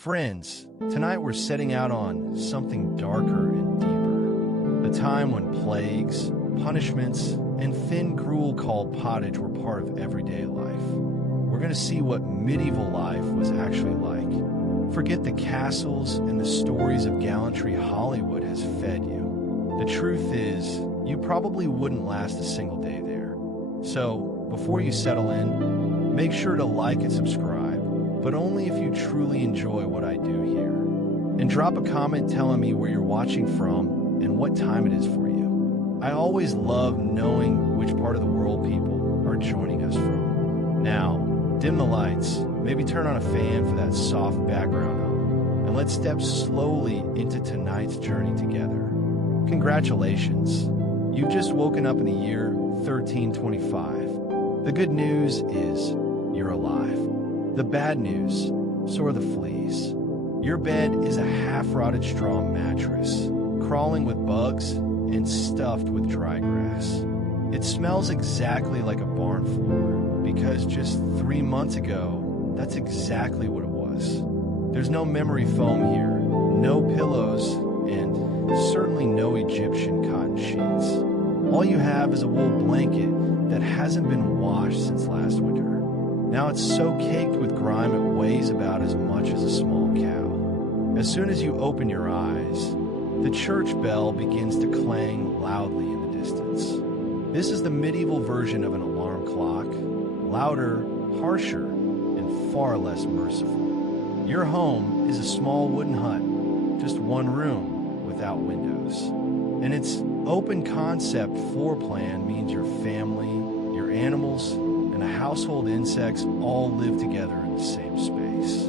Friends, tonight we're setting out on something darker and deeper. A time when plagues, punishments, and thin gruel called pottage were part of everyday life. We're going to see what medieval life was actually like. Forget the castles and the stories of gallantry Hollywood has fed you. The truth is, you probably wouldn't last a single day there. So, before you settle in, make sure to like and subscribe, but only if you truly enjoy what I do here. And drop a comment telling me where you're watching from and what time it is for you. I always love knowing which part of the world people are joining us from. Now, dim the lights, maybe turn on a fan for that soft background hum, and let's step slowly into tonight's journey together. Congratulations, you've just woken up in the year 1325. The good news is you're alive. The bad news, so are the fleas. Your bed is a half-rotted straw mattress, crawling with bugs and stuffed with dry grass. It smells exactly like a barn floor, because just 3 months ago, that's exactly what it was. There's no memory foam here, no pillows, and certainly no Egyptian cotton sheets. All you have is a wool blanket that hasn't been washed since last winter. Now it's so caked with grime it weighs about as much as a small cow. As soon as you open your eyes, the church bell begins to clang loudly in the distance. This is the medieval version of an alarm clock, louder, harsher, and far less merciful. Your home is a small wooden hut, just one room without windows. And its open concept floor plan means your family, your animals, and the household insects all live together in the same space.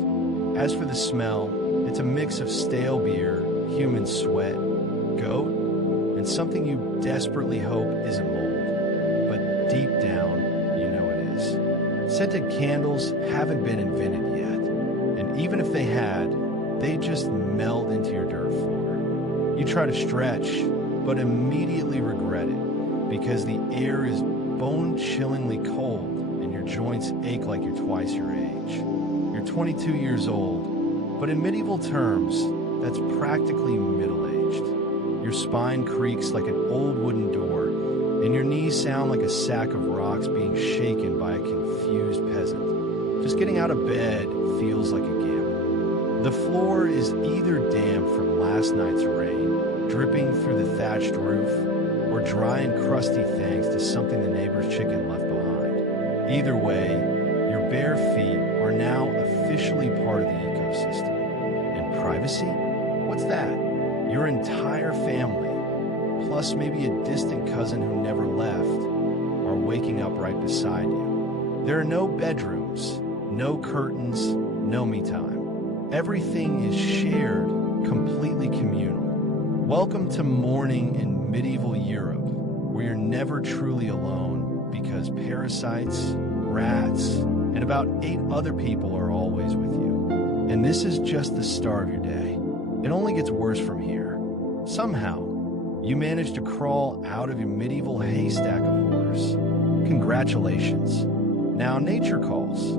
As for the smell, it's a mix of stale beer, human sweat, goat, and something you desperately hope isn't mold. But deep down, you know it is. Scented candles haven't been invented yet, and even if they had, they just meld into your dirt floor. You try to stretch, but immediately regret it, because the air is bone-chillingly cold and your joints ache like you're twice your age. You're 22 years old, but in medieval terms, that's practically middle-aged. Your spine creaks like an old wooden door, and your knees sound like a sack of rocks being shaken by a confused peasant. Just getting out of bed feels like a gamble. The floor is either damp from last night's rain, dripping through the thatched roof, or dry and crusty thanks to something the neighbor's chicken left behind. Either way, your bare feet are now officially part of the ecosystem. And privacy? What's that? Your entire family, plus maybe a distant cousin who never left, are waking up right beside you. There are no bedrooms, no curtains, no me time. Everything is shared, completely communal. Welcome to morning in medieval Europe, where you're never truly alone because parasites, rats, and about 8 other people are always with you. And this is just the start of your day. It only gets worse from here. Somehow, you manage to crawl out of your medieval haystack of horrors. Congratulations. Now nature calls,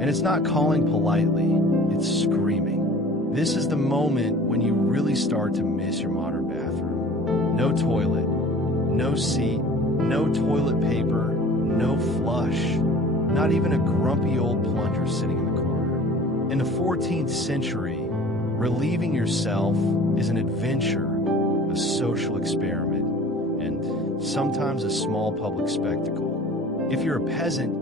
and it's not calling politely, it's screaming. This is the moment when you really start to miss your modern bathroom. No toilet, no seat, no toilet paper, no flush, not even a grumpy old plunger sitting in the corner. In the 14th century, relieving yourself is an adventure, a social experiment, and sometimes a small public spectacle. If you're a peasant,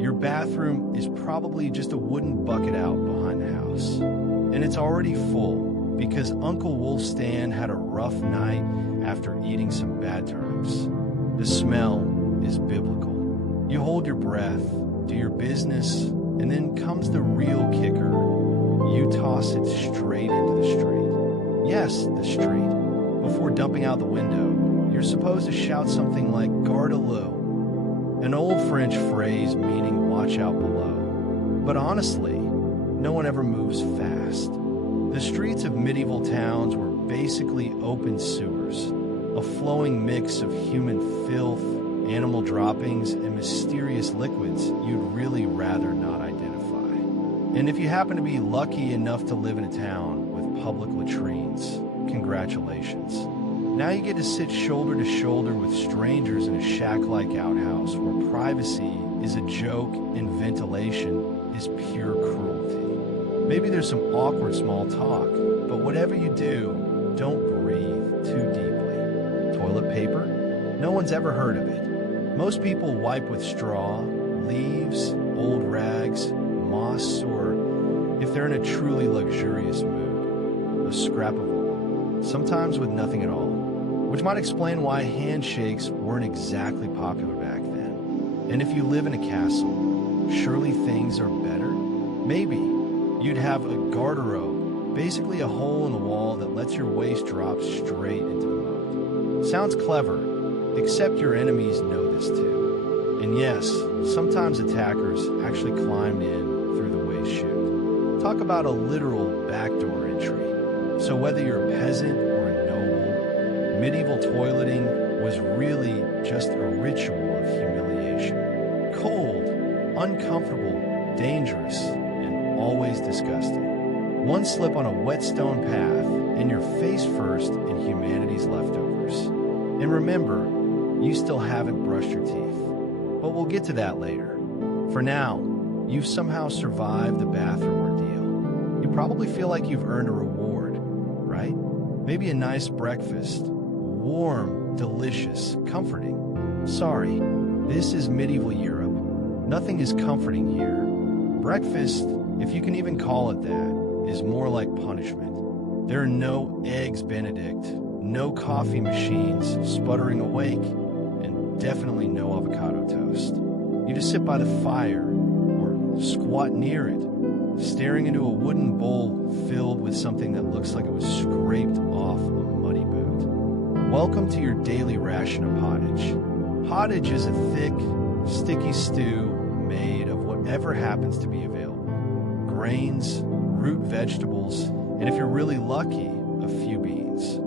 your bathroom is probably just a wooden bucket out behind the house. And it's already full because Uncle Wolfstan had a rough night after eating some bad turnips. The smell is biblical. You hold your breath, do your business, and then comes the real kicker. You toss it straight into the street. Yes, the street. Before dumping out the window, you're supposed to shout something like "Garde à l'eau," an old French phrase meaning watch out below. But honestly, no one ever moves fast. The streets of medieval towns were basically open sewers, a flowing mix of human filth, animal droppings, and mysterious liquids you'd really rather not identify. And if you happen to be lucky enough to live in a town with public latrines, congratulations. Now you get to sit shoulder to shoulder with strangers in a shack-like outhouse where privacy is a joke and ventilation is pure cruelty. Maybe there's some awkward small talk, but whatever you do, don't breathe too deeply. Toilet paper? No one's ever heard of it. Most people wipe with straw, leaves, old rags, moss, or if they're in a truly luxurious mood, a scrap of wool, sometimes with nothing at all, which might explain why handshakes weren't exactly popular back then. And if you live in a castle, surely things are better? Maybe you'd have a garderobe, basically a hole in the wall that lets your waist drop straight into the moat. Sounds clever, except your enemies know this too. And yes, sometimes attackers actually climbed in through the waist chute. Talk about a literal backdoor entry. So whether you're a peasant or a noble, medieval toileting was really just a ritual of humiliation. Cold, uncomfortable, dangerous, and always disgusting. One slip on a wet stone path, and you're face first in humanity's leftovers. And remember, you still haven't brushed your teeth. But we'll get to that later. For now, you've somehow survived the bathroom ordeal. You probably feel like you've earned a reward, right? Maybe a nice breakfast. Warm, delicious, comforting. Sorry, this is medieval Europe. Nothing is comforting here. Breakfast, if you can even call it that, is more like punishment. There are no eggs Benedict, no coffee machines sputtering awake, and definitely no avocado toast. You just sit by the fire, or squat near it, staring into a wooden bowl filled with something that looks like it was scraped off a muddy boot. Welcome to your daily ration of pottage. Pottage is a thick, sticky stew made of whatever happens to be available. Grains, root vegetables, and if you're really lucky, a few beans.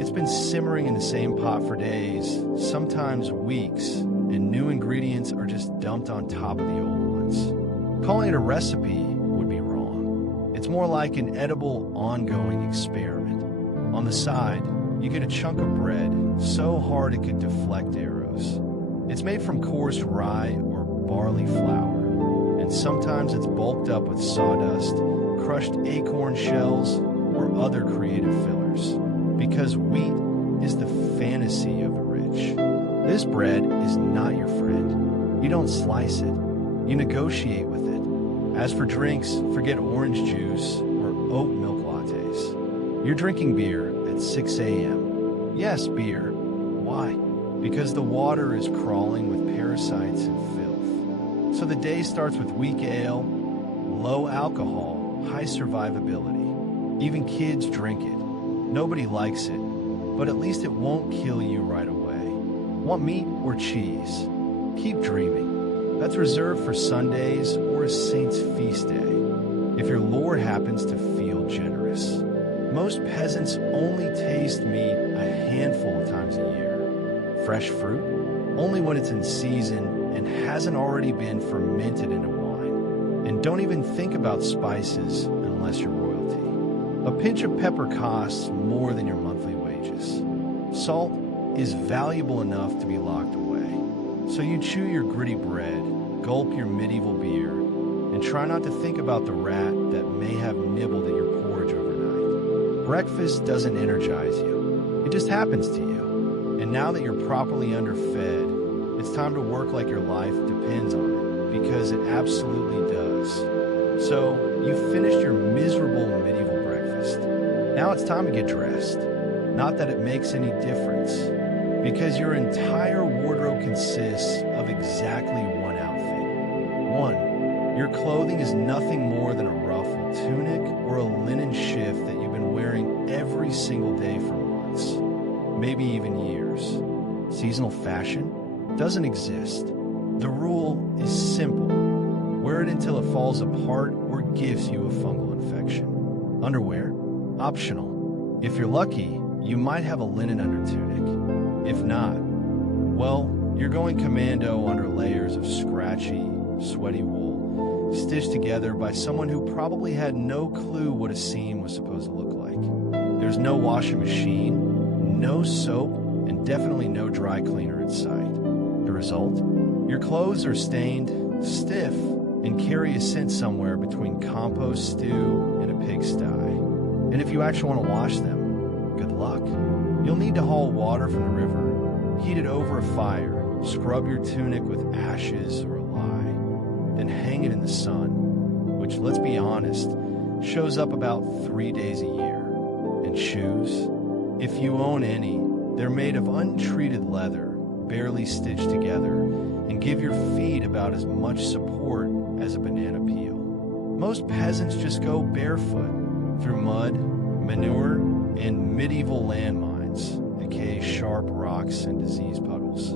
It's been simmering in the same pot for days, sometimes weeks, and new ingredients are just dumped on top of the old ones. Calling it a recipe would be wrong. It's more like an edible, ongoing experiment. On the side, you get a chunk of bread so hard it could deflect arrows. It's made from coarse rye or barley flour, and sometimes it's bulked up with sawdust, crushed acorn shells, or other creative fillers. Because wheat is the fantasy of the rich. This bread is not your friend. You don't slice it. You negotiate with it. As for drinks, forget orange juice or oat milk lattes. You're drinking beer at 6 a.m. Yes, beer. Why? Because the water is crawling with parasites and filth. So the day starts with weak ale, low alcohol, high survivability. Even kids drink it. Nobody likes it, but at least it won't kill you right away. Want meat or cheese? Keep dreaming. That's reserved for Sundays or a saint's feast day, if your lord happens to feel generous. Most peasants only taste meat a handful of times a year. Fresh fruit? Only when it's in season and hasn't already been fermented into wine. And don't even think about spices unless you're royalty. A pinch of pepper costs more than your monthly wages. Salt is valuable enough to be locked away. So you chew your gritty bread, gulp your medieval beer, and try not to think about the rat that may have nibbled at your porridge overnight. Breakfast doesn't energize you. It just happens to you. And now that you're properly underfed, it's time to work like your life depends on it, because it absolutely does. So you've finished your miserable medieval breakfast. Now it's time to get dressed. Not that it makes any difference, because your entire wardrobe consists of exactly one outfit. One, your clothing is nothing more than a ruffled tunic or a linen shift that you've been wearing every single day for months, maybe even years. Seasonal fashion doesn't exist. The rule is simple. Wear it until it falls apart or gives you a fungal infection. Underwear, optional. If you're lucky, you might have a linen undertunic. If not, well, you're going commando under layers of scratchy, sweaty wool stitched together by someone who probably had no clue what a seam was supposed to look like. There's no washing machine, no soap, and definitely no dry cleaner in sight. The result? Your clothes are stained, stiff, and carry a scent somewhere between compost stew and a pigsty. And if you actually want to wash them, good luck. You'll need to haul water from the river, heat it over a fire, scrub your tunic with ashes or lye, then hang it in the sun, which, let's be honest, shows up about 3 days a year. And shoes, if you own any, they're made of untreated leather, barely stitched together, and give your feet about as much support as a banana peel. Most peasants just go barefoot through mud, manure, and medieval landmines, aka sharp rocks and disease puddles.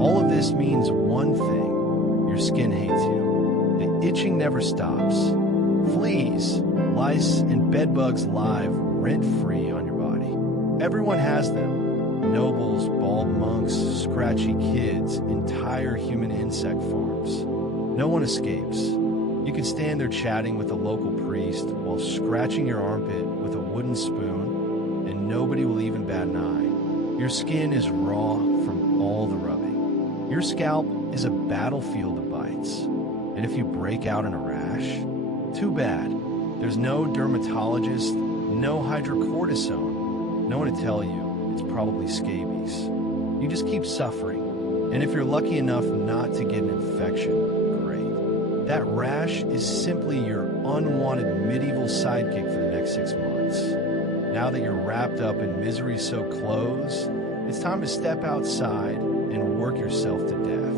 All of this means one thing: your skin hates you. The itching never stops. Fleas, lice, and bedbugs live rent-free on your body. Everyone has them. Nobles, bald monks, scratchy kids, entire human insect farms. No one escapes. You can stand there chatting with a local priest while scratching your armpit with a wooden spoon, and nobody will even bat an eye. Your skin is raw from all the rubbing. Your scalp is a battlefield of bites. And if you break out in a rash, too bad. There's no dermatologist, no hydrocortisone, no one to tell you it's probably scabies. You just keep suffering. And if you're lucky enough not to get an infection, great. That rash is simply your unwanted medieval sidekick for the next 6 months. Now that you're wrapped up in misery-soaked clothes, it's time to step outside and work yourself to death.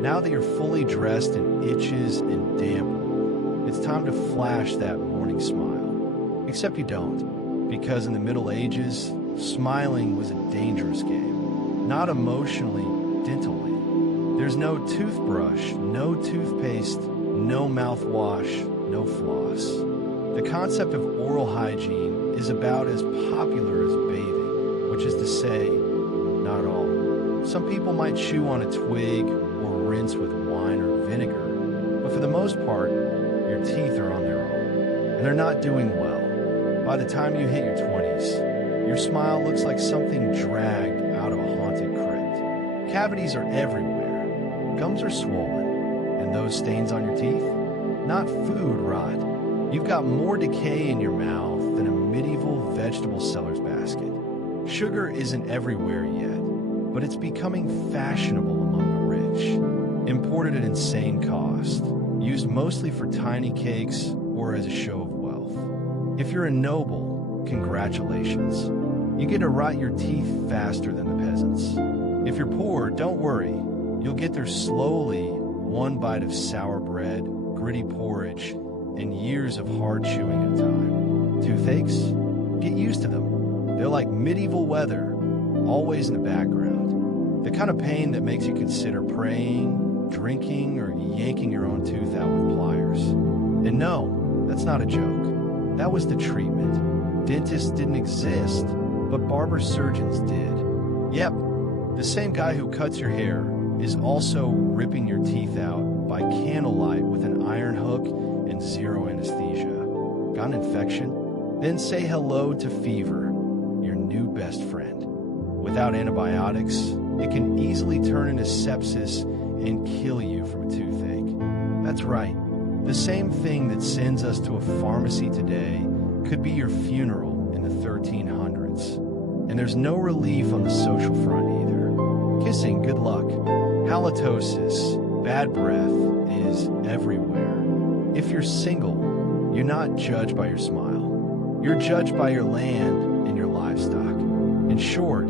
Now that you're fully dressed in itches and damp, it's time to flash that morning smile. Except you don't, because in the Middle Ages, smiling was a dangerous game. Not emotionally, dentally. There's no toothbrush, no toothpaste, no mouthwash, no floss. The concept of oral hygiene is about as popular as bathing, which is to say, not at all. Some people might chew on a twig or rinse with wine or vinegar, but for the most part, your teeth are on their own, and they're not doing well. By the time you hit your 20s, your smile looks like something dragged out of a haunted crypt. Cavities are everywhere. Gums are swollen. And those stains on your teeth? Not food rot. You've got more decay in your mouth than a medieval vegetable seller's basket. Sugar isn't everywhere yet, but it's becoming fashionable among the rich. Imported at insane cost. Used mostly for tiny cakes or as a show of wealth. If you're a noble, congratulations. You get to rot your teeth faster than the peasants. If you're poor, don't worry. You'll get there slowly, one bite of sour bread, gritty porridge, and years of hard chewing at a time. Toothaches? Get used to them. They're like medieval weather, always in the background. The kind of pain that makes you consider praying, drinking, or yanking your own tooth out with pliers. And no, that's not a joke. That was the treatment. Dentists didn't exist, but barber surgeons did. Yep, the same guy who cuts your hair is also ripping your teeth out by candlelight with an iron hook and zero anesthesia. Got an infection? Then say hello to fever, your new best friend. Without antibiotics, it can easily turn into sepsis and kill you from a toothache. That's right. The same thing that sends us to a pharmacy today could be your funeral in the 1300s. And there's no relief on the social front either. Kissing, good luck. Halitosis, bad breath, is everywhere. If you're single, you're not judged by your smile. You're judged by your land and your livestock. In short,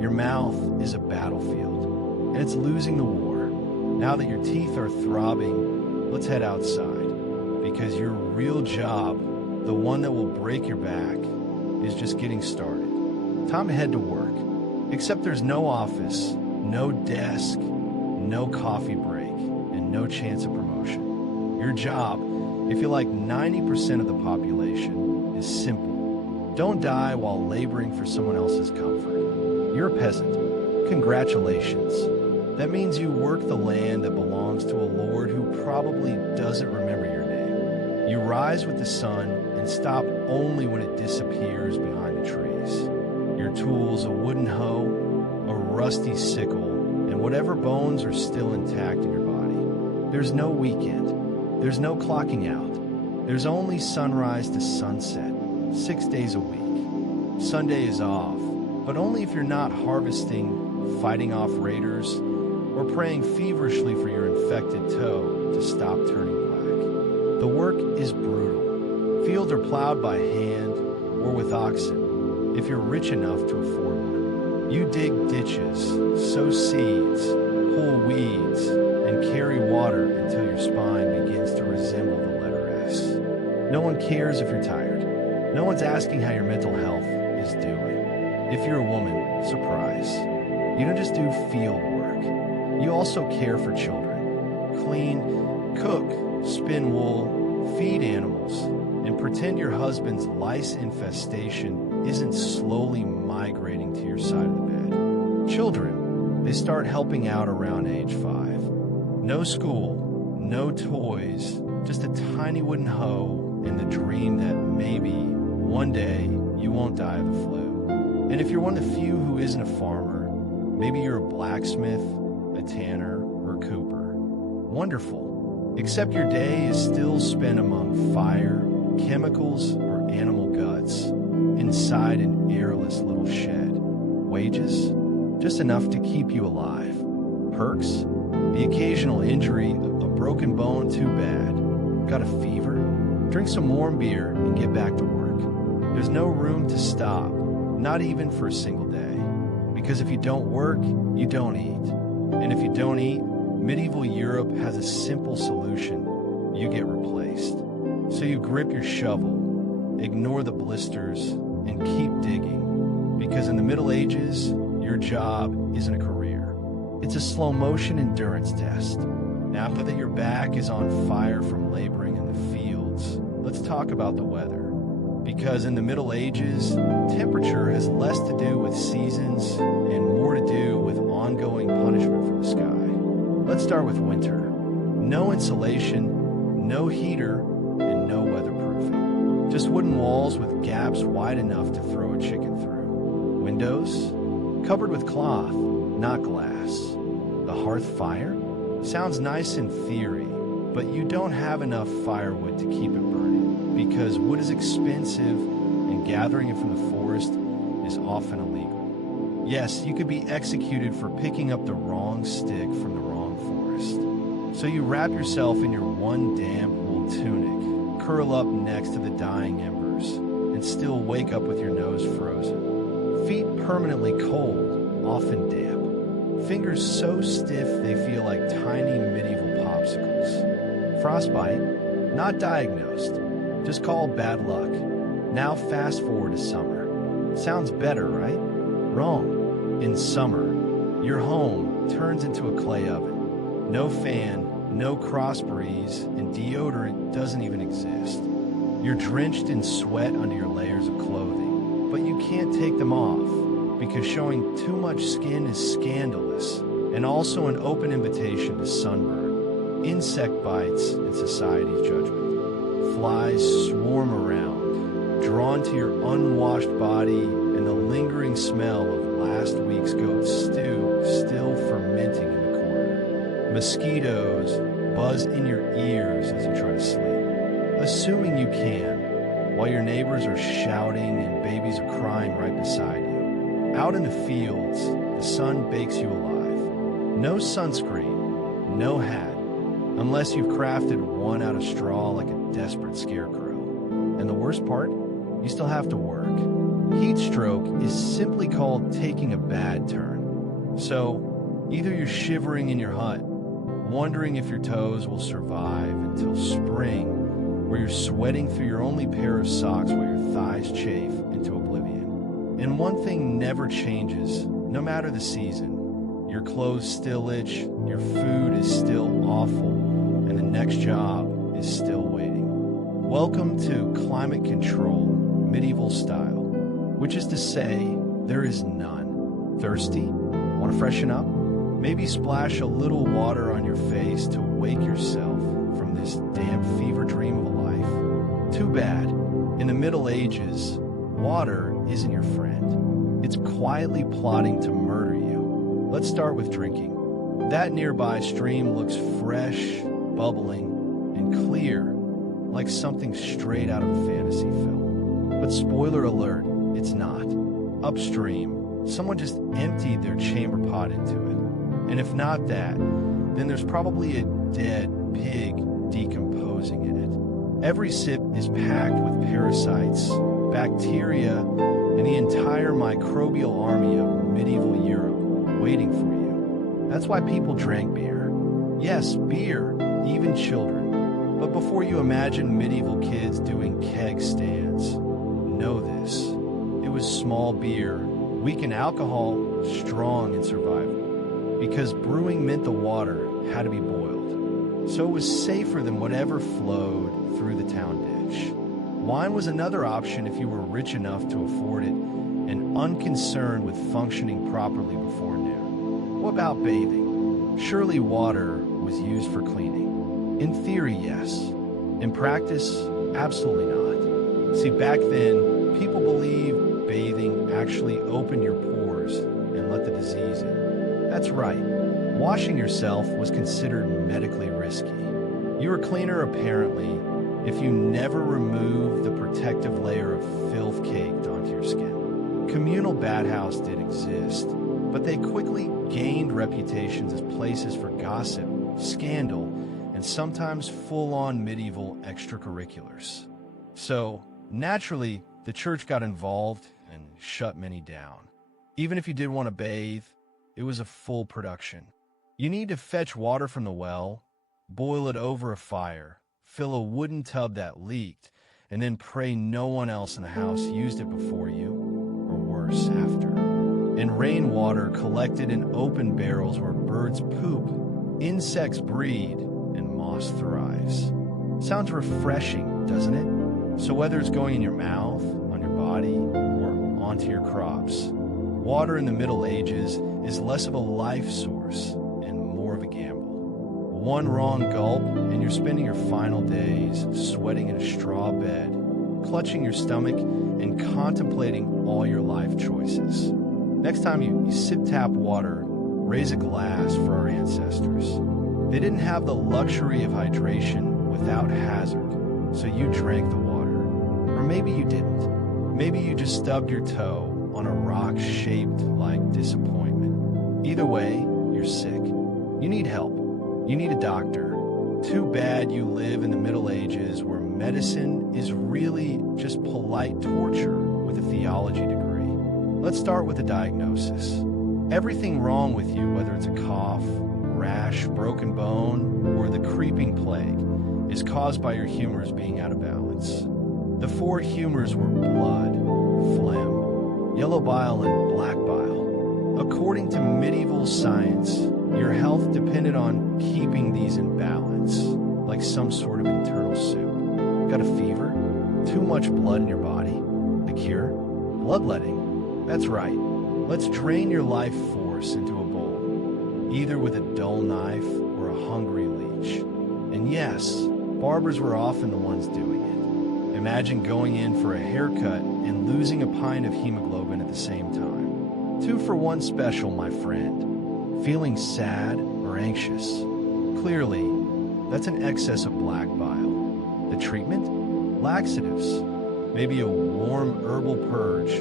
your mouth is a battlefield, and it's losing the war. Now that your teeth are throbbing, let's head outside, because your real job, the one that will break your back, is just getting started. Time to head to work. Except there's no office, no desk, no coffee break, and no chance of promotion. Your job, if you're like 90% of the population, is simple. Don't die while laboring for someone else's comfort. You're a peasant. Congratulations. That means you work the land that belongs belongs to a Lord who probably doesn't remember your name. You rise with the sun and stop only when it disappears behind the trees. Your tools, a wooden hoe, a rusty sickle, and whatever bones are still intact in your body. There's no weekend. There's no clocking out. There's only sunrise to sunset, 6 days a week. Sunday is off, but only if you're not harvesting, fighting off raiders, or praying feverishly for your infected toe to stop turning black. The work is brutal. Fields are plowed by hand or with oxen, if you're rich enough to afford one. You dig ditches, sow seeds, pull weeds, and carry water until your spine begins to resemble the letter S. No one cares if you're tired. No one's asking how your mental health is doing. If you're a woman, surprise. You don't just do field work. You also care for children. Clean, cook, spin wool, feed animals, and pretend your husband's lice infestation isn't slowly migrating to your side of the bed. Children, they start helping out around age 5. No school, no toys, just a tiny wooden hoe and the dream that maybe one day you won't die of the flu. And if you're one of the few who isn't a farmer, maybe you're a blacksmith, a tanner, or a cooper. Wonderful. Except your day is still spent among fire, chemicals, or animal guts, inside an airless little shed. Wages? Just enough to keep you alive. Perks? The occasional injury, a broken bone too bad. Got a fever? Drink some warm beer and get back to work. There's no room to stop, not even for a single day. Because if you don't work, you don't eat. And if you don't eat, medieval Europe has a simple solution. You get replaced. So you grip your shovel, ignore the blisters, and keep digging. Because in the Middle Ages, your job isn't a career. It's a slow-motion endurance test. Now that your back is on fire from laboring in the fields, let's talk about the weather. Because in the Middle Ages, temperature has less to do with seasons and more to do with ongoing punishment from the sky. Let's start with winter. No insulation, no heater, and no weatherproofing. Just wooden walls with gaps wide enough to throw a chicken through. Windows? Covered with cloth, not glass. The hearth fire? Sounds nice in theory, but you don't have enough firewood to keep it burning. Because wood is expensive and gathering it from the forest is often illegal. Yes, you could be executed for picking up the wrong stick from the wrong forest. So you wrap yourself in your one damp wool tunic, curl up next to the dying embers, and still wake up with your nose frozen. Feet permanently cold, often damp. Fingers so stiff they feel like tiny medieval popsicles. Frostbite? Not diagnosed. Just called bad luck. Now fast forward to summer. Sounds better, right? Wrong. In summer, your home turns into a clay oven. No fan, no cross breeze, and deodorant doesn't even exist. You're drenched in sweat under your layers of clothing, but you can't take them off because showing too much skin is scandalous and also an open invitation to sunburn, insect bites, and society's judgment. Flies swarm around, drawn to your unwashed body and the lingering smell of last week's goat stew still fermenting in the corner. Mosquitoes buzz in your ears as you try to sleep, assuming you can, while your neighbors are shouting and babies are crying right beside you. Out in the fields, the sun bakes you alive. No sunscreen, no hat, unless you've crafted one out of straw like a desperate scarecrow. And the worst part, you still have to work. Heat stroke is simply called taking a bad turn. So, either you're shivering in your hut, wondering if your toes will survive until spring, where you're sweating through your only pair of socks while your thighs chafe into oblivion. And one thing never changes, no matter the season. Your clothes still itch, your food is still awful, and the next job is still waiting. Welcome to climate control, medieval style, which is to say, there is none. Thirsty? Want to freshen up? Maybe splash a little water on your face to wake yourself from this damn fever dream of a life. Too bad. In the Middle Ages, water isn't your friend. It's quietly plotting to murder you. Let's start with drinking. That nearby stream looks fresh, bubbling, and clear, like something straight out of a fantasy film. But spoiler alert, it's not. Upstream, someone just emptied their chamber pot into it. And if not that, then there's probably a dead pig decomposing in it. Every sip is packed with parasites, bacteria, and the entire microbial army of medieval Europe waiting for you. That's why people drank beer. Yes, beer, even children. But before you imagine medieval kids doing keg stands, know this. It was small beer, weak in alcohol, strong in survival. Because brewing meant the water had to be boiled. So it was safer than whatever flowed through the town ditch. Wine was another option if you were rich enough to afford it and unconcerned with functioning properly before noon. What about bathing? Surely water was used for cleaning. In theory, yes. In practice, absolutely not. See, back then, people believed bathing actually opened your pores and let the disease in. That's right. Washing yourself was considered medically risky. You were cleaner, apparently, if you never removed the protective layer of filth caked onto your skin. Communal bathhouse did exist, but they quickly gained reputations as places for gossip, scandal, and sometimes full-on medieval extracurriculars. So, naturally, the church got involved and shut many down. Even if you did want to bathe, it was a full production. You need to fetch water from the well, boil it over a fire, fill a wooden tub that leaked, and then pray no one else in the house used it before you, or worse, after. And rainwater collected in open barrels where birds poop, insects breed, and moss thrives. Sounds refreshing, doesn't it? So whether it's going in your mouth, on your body, or onto your crops, water in the Middle Ages is less of a life source and more of a gamble. One wrong gulp, and you're spending your final days sweating in a straw bed, clutching your stomach, and contemplating all your life choices. Next time you sip tap water, raise a glass for our ancestors. They didn't have the luxury of hydration without hazard, so you drank the water. Or maybe you didn't. Maybe you just stubbed your toe on a rock shaped like disappointment. Either way, you're sick. You need help. You need a doctor. Too bad you live in the Middle Ages where medicine is really just polite torture with a theology degree. Let's start with the diagnosis. Everything wrong with you, whether it's a cough, rash, broken bone, or the creeping plague, is caused by your humors being out of balance. The four humors were blood, phlegm, yellow bile, and black bile. According to medieval science, your health depended on keeping these in balance, like some sort of internal soup. Got a fever? Too much blood in your body? The cure? Bloodletting. That's right. Let's drain your life force into a bowl, either with a dull knife or a hungry leech. And yes, barbers were often the ones doing it. Imagine going in for a haircut and losing a pint of hemoglobin at the same time. 2 for 1 special, my friend. Feeling sad or anxious? Clearly, that's an excess of black bile. The treatment? Laxatives. Maybe a warm herbal purge,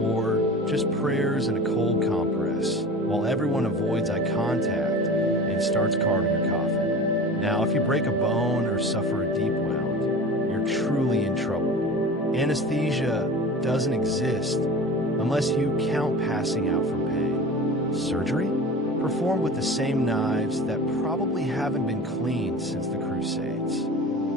or just prayers and a cold compress, while everyone avoids eye contact and starts carving your coffin. Now, if you break a bone or suffer a deep wound, you're truly in trouble. Anesthesia doesn't exist unless you count passing out from pain. Surgery? Performed with the same knives that probably haven't been cleaned since the Crusades.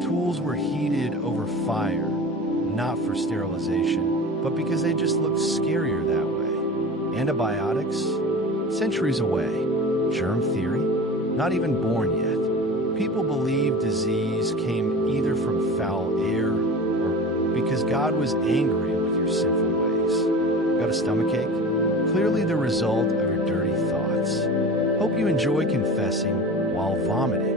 Tools were heated over fire, not for sterilization, but because they just looked scarier that way. Antibiotics? Centuries away. Germ theory? Not even born yet. People believe disease came either from foul air or because God was angry with your sinful ways. Got a stomachache? Clearly the result of your dirty thoughts. Hope you enjoy confessing while vomiting.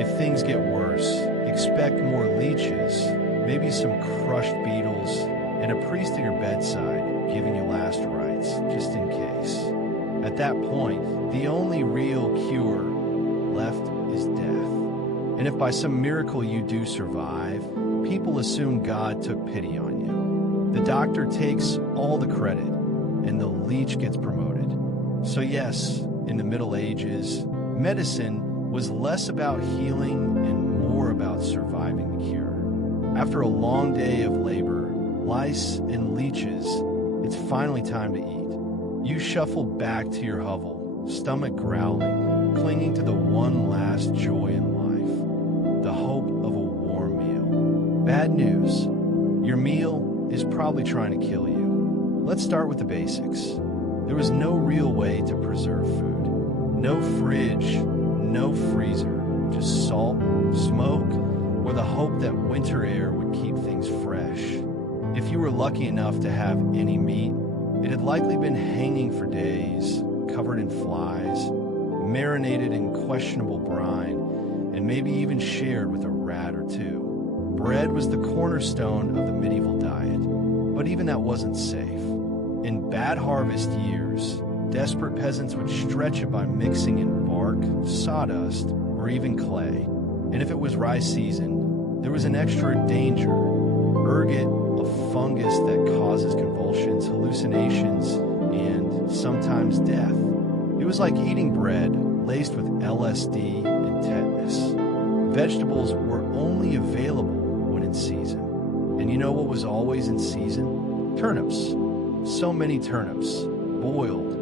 If things get worse, expect more leeches, maybe some crushed beetles, and a priest at your bedside giving you last rites, just in case. At that point, the only real cure left is death. And if by some miracle you do survive, people assume God took pity on you. The doctor takes all the credit, and the leech gets promoted. So yes, in the Middle Ages, medicine was less about healing and more about surviving the cure. After a long day of labor, lice and leeches, it's finally time to eat. You shuffle back to your hovel, stomach growling, clinging to the one last joy in life, the hope of a warm meal. Bad news, your meal is probably trying to kill you. Let's start with the basics. There was no real way to preserve food. No fridge, no freezer, just salt, smoke, or the hope that winter air would keep things fresh. If you were lucky enough to have any meat, it had likely been hanging for days, covered in flies, marinated in questionable brine, and maybe even shared with a rat or two. Bread was the cornerstone of the medieval diet, but even that wasn't safe. In bad harvest years, desperate peasants would stretch it by mixing in bark, sawdust, or even clay. And if it was rice season, there was an extra danger: ergot, a fungus that causes convulsions, hallucinations, and sometimes death. It was like eating bread laced with LSD and tetanus. Vegetables were only available when in season. And you know what was always in season? Turnips. So many turnips, boiled,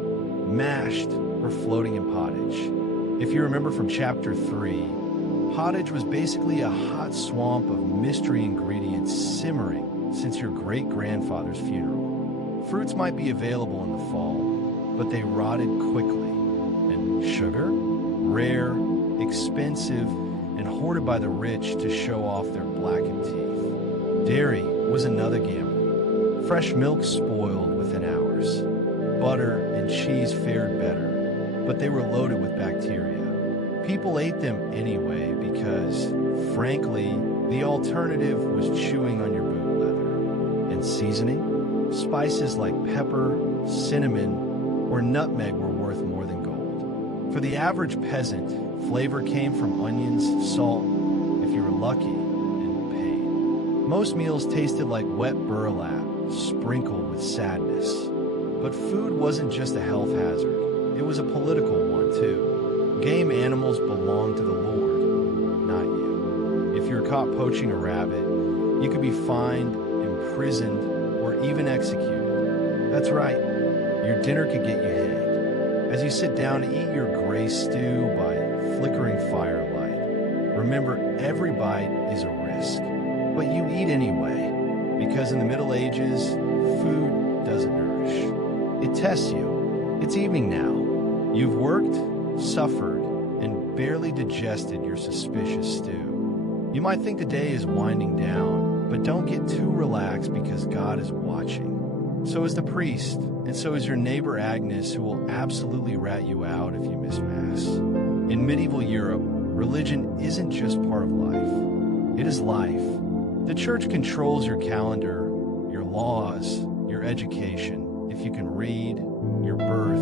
mashed, or floating in pottage. If you remember from chapter 3, pottage was basically a hot swamp of mystery ingredients simmering since your great-grandfather's funeral. Fruits might be available in the fall, but they rotted quickly. And sugar? Rare, expensive, and hoarded by the rich to show off their blackened teeth. Dairy was another gamble. Fresh milk spoiled within hours. Butter and cheese fared better, but they were loaded with bacteria. People ate them anyway because, frankly, the alternative was chewing on your boot leather. And seasoning? Spices like pepper, cinnamon, or nutmeg were worth more than gold. For the average peasant, flavor came from onions, salt, if you were lucky, and pain. Most meals tasted like wet burlap, sprinkled with sadness. But food wasn't just a health hazard, it was a political one too. Game animals belonged to the Lord, not you. If you were caught poaching a rabbit, you could be fined, imprisoned, or even executed. That's right, your dinner could get you hanged. As you sit down to eat your gray stew by flickering firelight, remember every bite is a risk. But you eat anyway. Because in the Middle Ages, food doesn't nourish. It tests you. It's evening now. You've worked, suffered, and barely digested your suspicious stew. You might think the day is winding down, but don't get too relaxed because God is watching. So is the priest, and so is your neighbor Agnes, who will absolutely rat you out if you miss Mass. In medieval Europe, religion isn't just part of life. It is life. The church controls your calendar, your laws, your education, if you can read, your birth,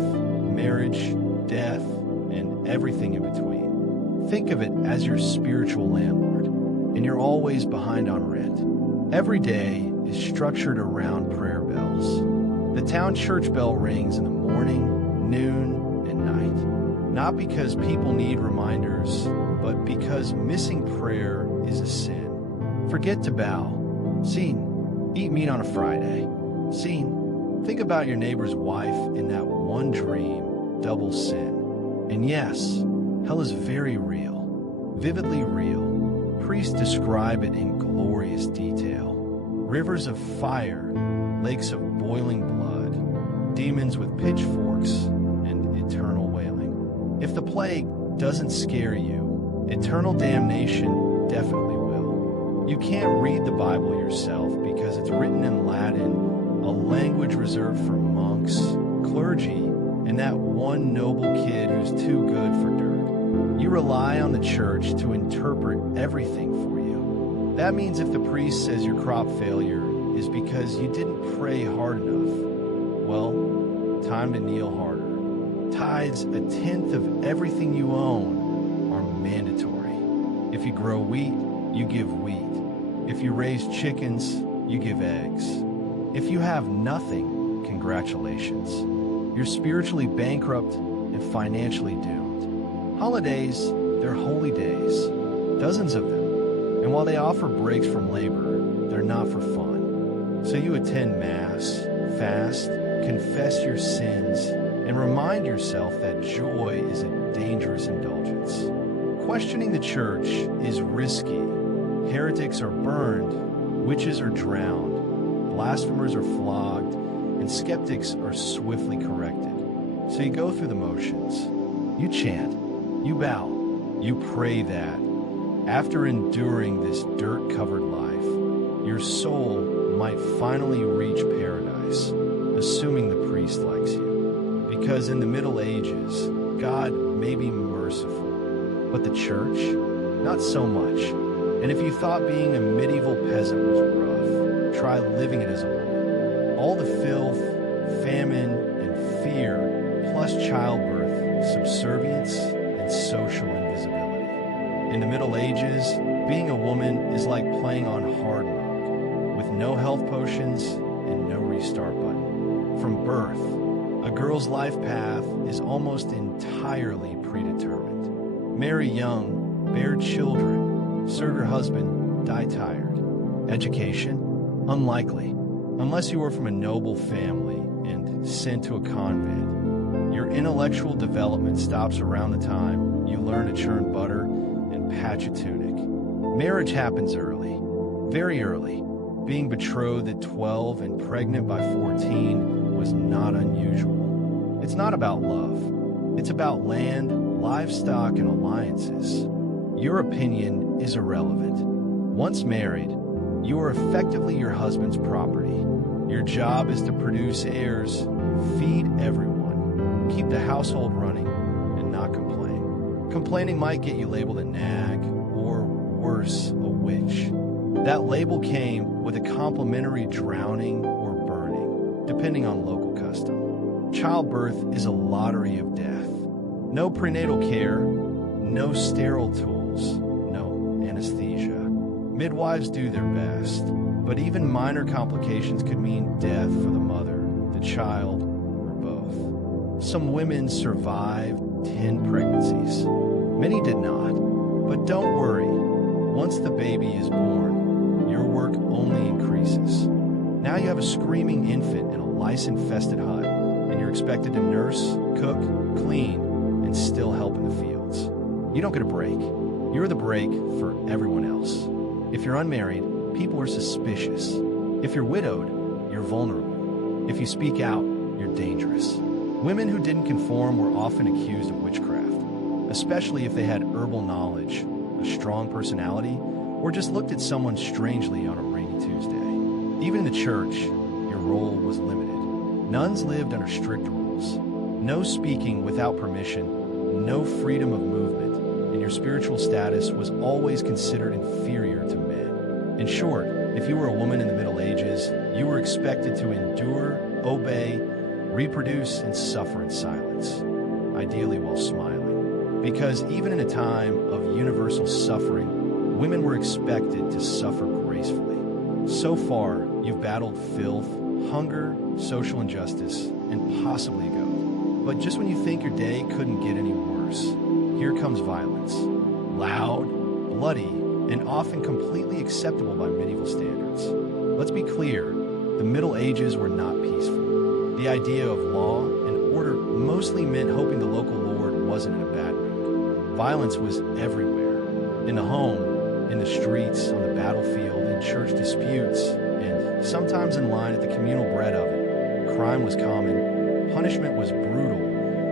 marriage, death, and everything in between. Think of it as your spiritual landlord, and you're always behind on rent. Every day is structured around prayer bells. The town church bell rings in the morning, noon, and night. Not because people need reminders, but because missing prayer is a sin. Forget to bow. Scene, eat meat on a Friday. Scene, think about your neighbor's wife in that one dream, double sin. And yes, hell is very real, vividly real. Priests describe it in glorious detail. Rivers of fire, lakes of boiling blood, demons with pitchforks, and eternal wailing. If the plague doesn't scare you, eternal damnation definitely will. You can't read the Bible yourself because it's written in Latin, a language reserved for monks, clergy, and that one noble kid who's too good for dirt. You rely on the church to interpret everything for you. That means if the priest says your crop failure is because you didn't pray hard enough, well, time to kneel harder. Tithes, a tenth of everything you own, are mandatory. If you grow wheat, you give wheat. If you raise chickens, you give eggs. If you have nothing, congratulations. You're spiritually bankrupt and financially doomed. Holidays, they're holy days, dozens of them. And while they offer breaks from labor, they're not for fun. So you attend Mass, fast, confess your sins, and remind yourself that joy is a dangerous indulgence. Questioning the church is risky. Heretics are burned, witches are drowned, blasphemers are flogged, and skeptics are swiftly corrected. So you go through the motions. You chant, you bow, you pray that, after enduring this dirt-covered life, your soul might finally reach paradise, assuming the priest likes you. Because in the Middle Ages, God may be merciful, but the church, not so much. And if you thought being a medieval peasant was rough, try living it as a woman. All the filth, famine, and fear, plus childbirth, subservience, and social invisibility. In the Middle Ages, being a woman is like playing on hard mode, with no health potions and no restart button. From birth, a girl's life path is almost entirely predetermined. Marry young, bear children, serve your husband, die tired. Education? Unlikely, unless you were from a noble family and sent to a convent. Your intellectual development stops around the time you learn to churn butter and patch a tunic. Marriage happens early, very early. Being betrothed at 12 and pregnant by 14 was not unusual. It's not about love. It's about land, livestock, and alliances. Your opinion is irrelevant. Once married, you are effectively your husband's property. Your job is to produce heirs, feed everyone, keep the household running, and not complain. Complaining might get you labeled a nag, or worse, a witch. That label came with a complimentary drowning or burning, depending on local custom. Childbirth is a lottery of death. No prenatal care, no sterile tools, no anesthesia. Midwives do their best, but even minor complications could mean death for the mother, the child, or both. Some women survived 10 pregnancies. Many did not. But don't worry, once the baby is born, your work only increases. Now you have a screaming infant in a lice-infested hut, and you're expected to nurse, cook, clean, and still help in the fields. You don't get a break. You're the break for everyone else. If you're unmarried, people are suspicious. If you're widowed, you're vulnerable. If you speak out, you're dangerous. Women who didn't conform were often accused of witchcraft, especially if they had herbal knowledge, a strong personality, or just looked at someone strangely on a rainy Tuesday. Even in the church, your role was limited. Nuns lived under strict rules. No speaking without permission, no freedom of movement, and your spiritual status was always considered inferior to men. In short, if you were a woman in the Middle Ages, you were expected to endure, obey, reproduce, and suffer in silence, ideally while smiling. Because even in a time of universal suffering, women were expected to suffer gracefully. So far, you've battled filth, hunger, social injustice, and possibly a goat. But just when you think your day couldn't get any worse, here comes violence. Loud, bloody, and often completely acceptable by medieval standards. Let's be clear, the Middle Ages were not peaceful. The idea of law and order mostly meant hoping the local lord wasn't in a bad mood. Violence was everywhere. In the home, in the streets, on the battlefield, in church disputes, and sometimes in line at the communal bread oven. Crime was common, punishment was brutal,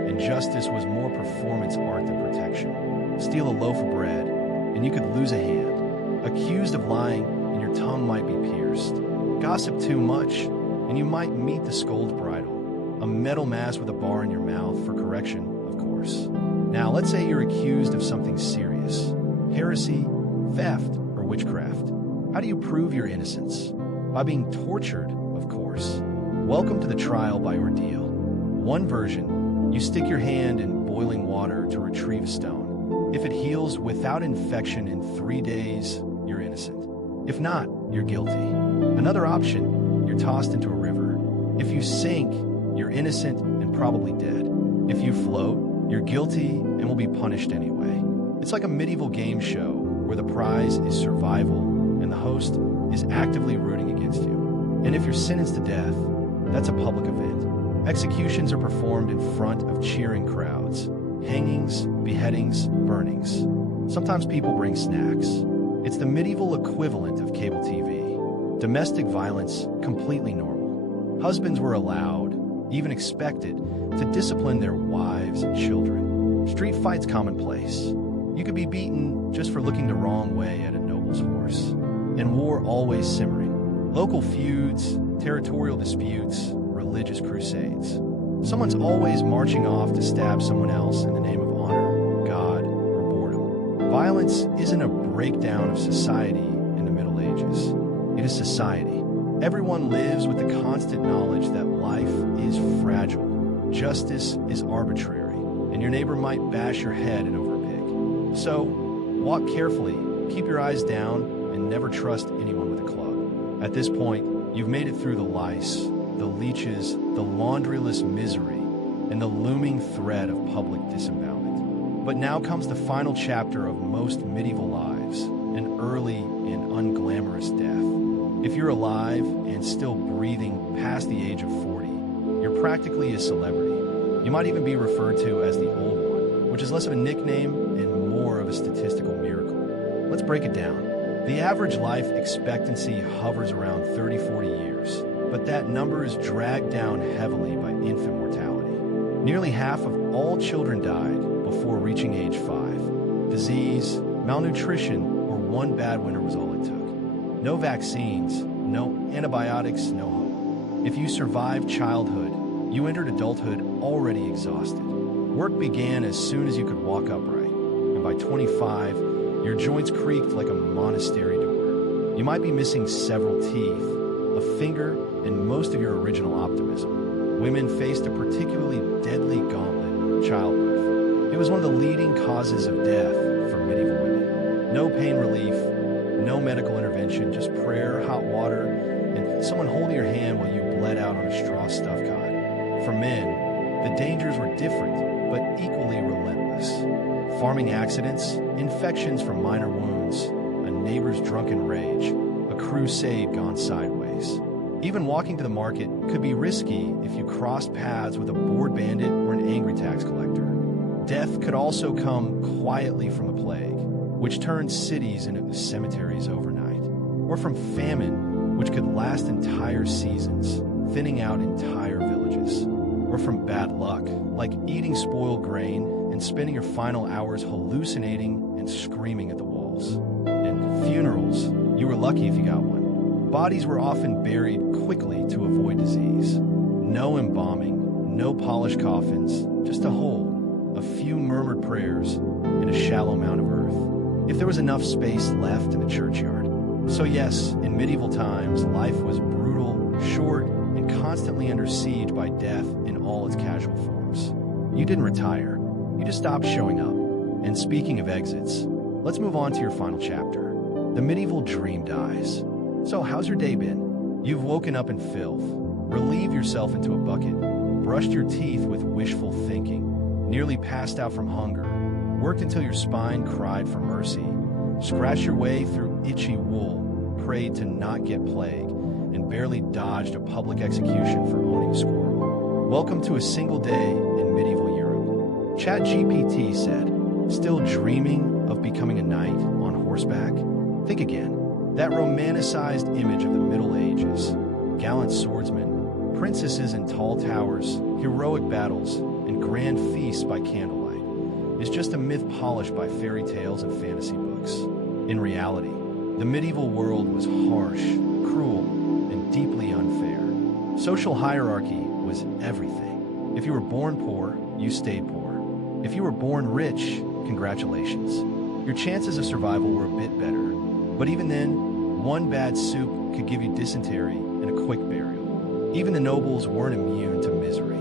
and justice was more performance art than protection. Steal a loaf of bread, and you could lose a hand. Accused of lying, and your tongue might be pierced. Gossip too much, and you might meet the scold's bridle. a metal mask with a bar in your mouth for correction, of course. Now, let's say you're accused of something serious: heresy, theft, or witchcraft. How do you prove your innocence? By being tortured, of course. Welcome to the trial by ordeal. One version: you stick your hand in boiling water to retrieve a stone. If it heals without infection in 3 days, you're innocent. If not, you're guilty. Another option: you're tossed into a river. If you sink, you're innocent and probably dead. If you float, you're guilty and will be punished anyway. It's like a medieval game show where the prize is survival and the host is actively rooting against you. And if you're sentenced to death, that's a public event. Executions are performed in front of cheering crowds. Hangings, beheadings, burnings. Sometimes people bring snacks. It's the medieval equivalent of cable TV. Domestic violence, completely normal. Husbands were allowed, even expected, to discipline their wives and children. Street fights commonplace. You could be beaten just for looking the wrong way at a noble's horse. And war always simmering. Local feuds, territorial disputes, religious crusades. Someone's always marching off to stab someone else in the name of honor, God, or boredom. Violence isn't a breakdown of society in the Middle Ages. It is society. Everyone lives with the constant knowledge that life is fragile, justice is arbitrary, and your neighbor might bash your head in over a pig. So, walk carefully, keep your eyes down, and never trust anyone with a club. At this point, you've made it through the lice, the leeches, the laundryless misery, and the looming threat of public disembowelment. But now comes the final chapter of most medieval lives, an early and unglamorous death. If you're alive and still breathing past the age of 40, you're practically a celebrity. You might even be referred to as the Old One, which is less of a nickname and more of a statistical miracle. Let's break it down. The average life expectancy hovers around 30-40 years, but that number is dragged down heavily by infant mortality. Nearly half of all children died before reaching age 5. Disease, malnutrition, or one bad winter was all it took. No vaccines, no antibiotics, no hope. If you survived childhood, you entered adulthood already exhausted. Work began as soon as you could walk upright, and by 25, your joints creaked like a monastery door. You might be missing several teeth, a finger, and most of your original optimism. Women faced a particularly deadly gauntlet: childbirth. It was one of the leading causes of death for medieval women. No pain relief, no medical intervention, just prayer, hot water, and someone holding your hand while you bled out on a straw-stuffed cot. For men, the dangers were different, but equally relentless. Farming accidents, infections from minor wounds, a neighbor's drunken rage, a crusade gone sideways. Even walking to the market could be risky if you crossed paths with a bored bandit or an angry tax collector. Death could also come quietly from the plague, which turned cities into cemeteries overnight, or from famine, which could last entire seasons, thinning out entire villages, or from bad luck, like eating spoiled grain and spending your final hours hallucinating and screaming at the walls. And funerals, you were lucky if you got one. Bodies were often buried quickly to avoid disease. No embalming, no polished coffins, just a hole, a few murmured prayers, and a shallow mound of earth, if there was enough space left in the churchyard. So yes, in medieval times, life was brutal, short, and constantly under siege by death in all its casual forms. You didn't retire, you just stopped showing up. And speaking of exits, let's move on to your final chapter. The medieval dream dies. So how's your day been? You've woken up in filth, relieved yourself into a bucket, brushed your teeth with wishful thinking, nearly passed out from hunger, worked until your spine cried for mercy, scratched your way through itchy wool, prayed to not get plague, and barely dodged a public execution for owning a squirrel. Welcome to a single day in medieval Europe. ChatGPT said, still dreaming of becoming a knight on horseback? Think again. That romanticized image of the Middle Ages, gallant swordsmen, princesses in tall towers, heroic battles, and grand feasts by candlelight, is just a myth polished by fairy tales and fantasy books. In reality, the medieval world was harsh, cruel, and deeply unfair. Social hierarchy was everything. If you were born poor, you stayed poor. If you were born rich, congratulations. Your chances of survival were a bit better. But even then, one bad soup could give you dysentery and a quick burial. Even the nobles weren't immune to misery.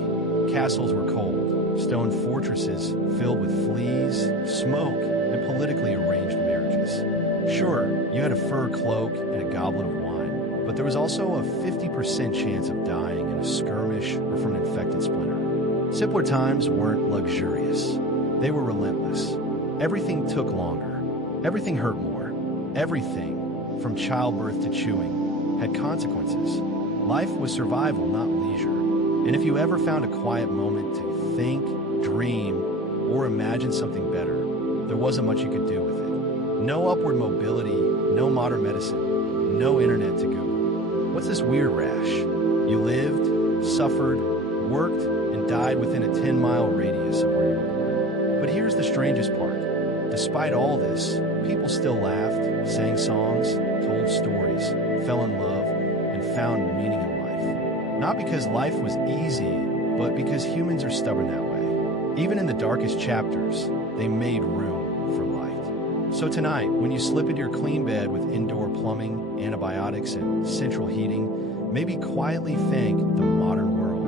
Castles were cold, stone fortresses filled with fleas, smoke, and politically arranged marriages. Sure, you had a fur cloak and a goblet of wine, but there was also a 50% chance of dying in a skirmish or from an infected splinter. Simpler times weren't luxurious. They were relentless. Everything took longer. Everything hurt more. Everything, from childbirth to chewing, had consequences. Life was survival, not leisure. And if you ever found a quiet moment to think, dream, or imagine something better, there wasn't much you could do with it. No upward mobility, no modern medicine, no internet to Google. What's this weird rash? You lived, suffered, worked, and died within a 10-mile radius of where you were born. But here's the strangest part. Despite all this, people still laughed, sang songs, told stories, fell in love, and found meaning in life. Not because life was easy, but because humans are stubborn that way. Even in the darkest chapters, they made room for light. So tonight, when you slip into your clean bed with indoor plumbing, antibiotics, and central heating, maybe quietly thank the modern world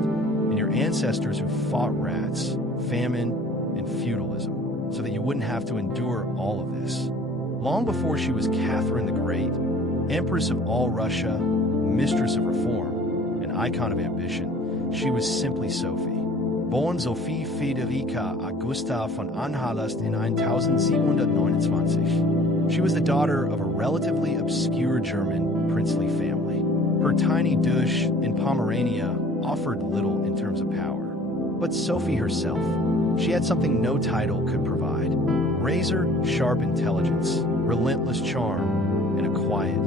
and your ancestors who fought rats, famine, and feudalism, so that you wouldn't have to endure all of this. Long before she was Catherine the Great, Empress of all Russia, Mistress of Reform, an icon of ambition, she was simply Sophie. Born Sophie Friederika Augusta von Anhallast in 1729. She was the daughter of a relatively obscure German princely family. Her tiny duchy in Pomerania offered little in terms of power. But Sophie herself, she had something no title could provide. Razor-sharp intelligence, relentless charm, and a quiet,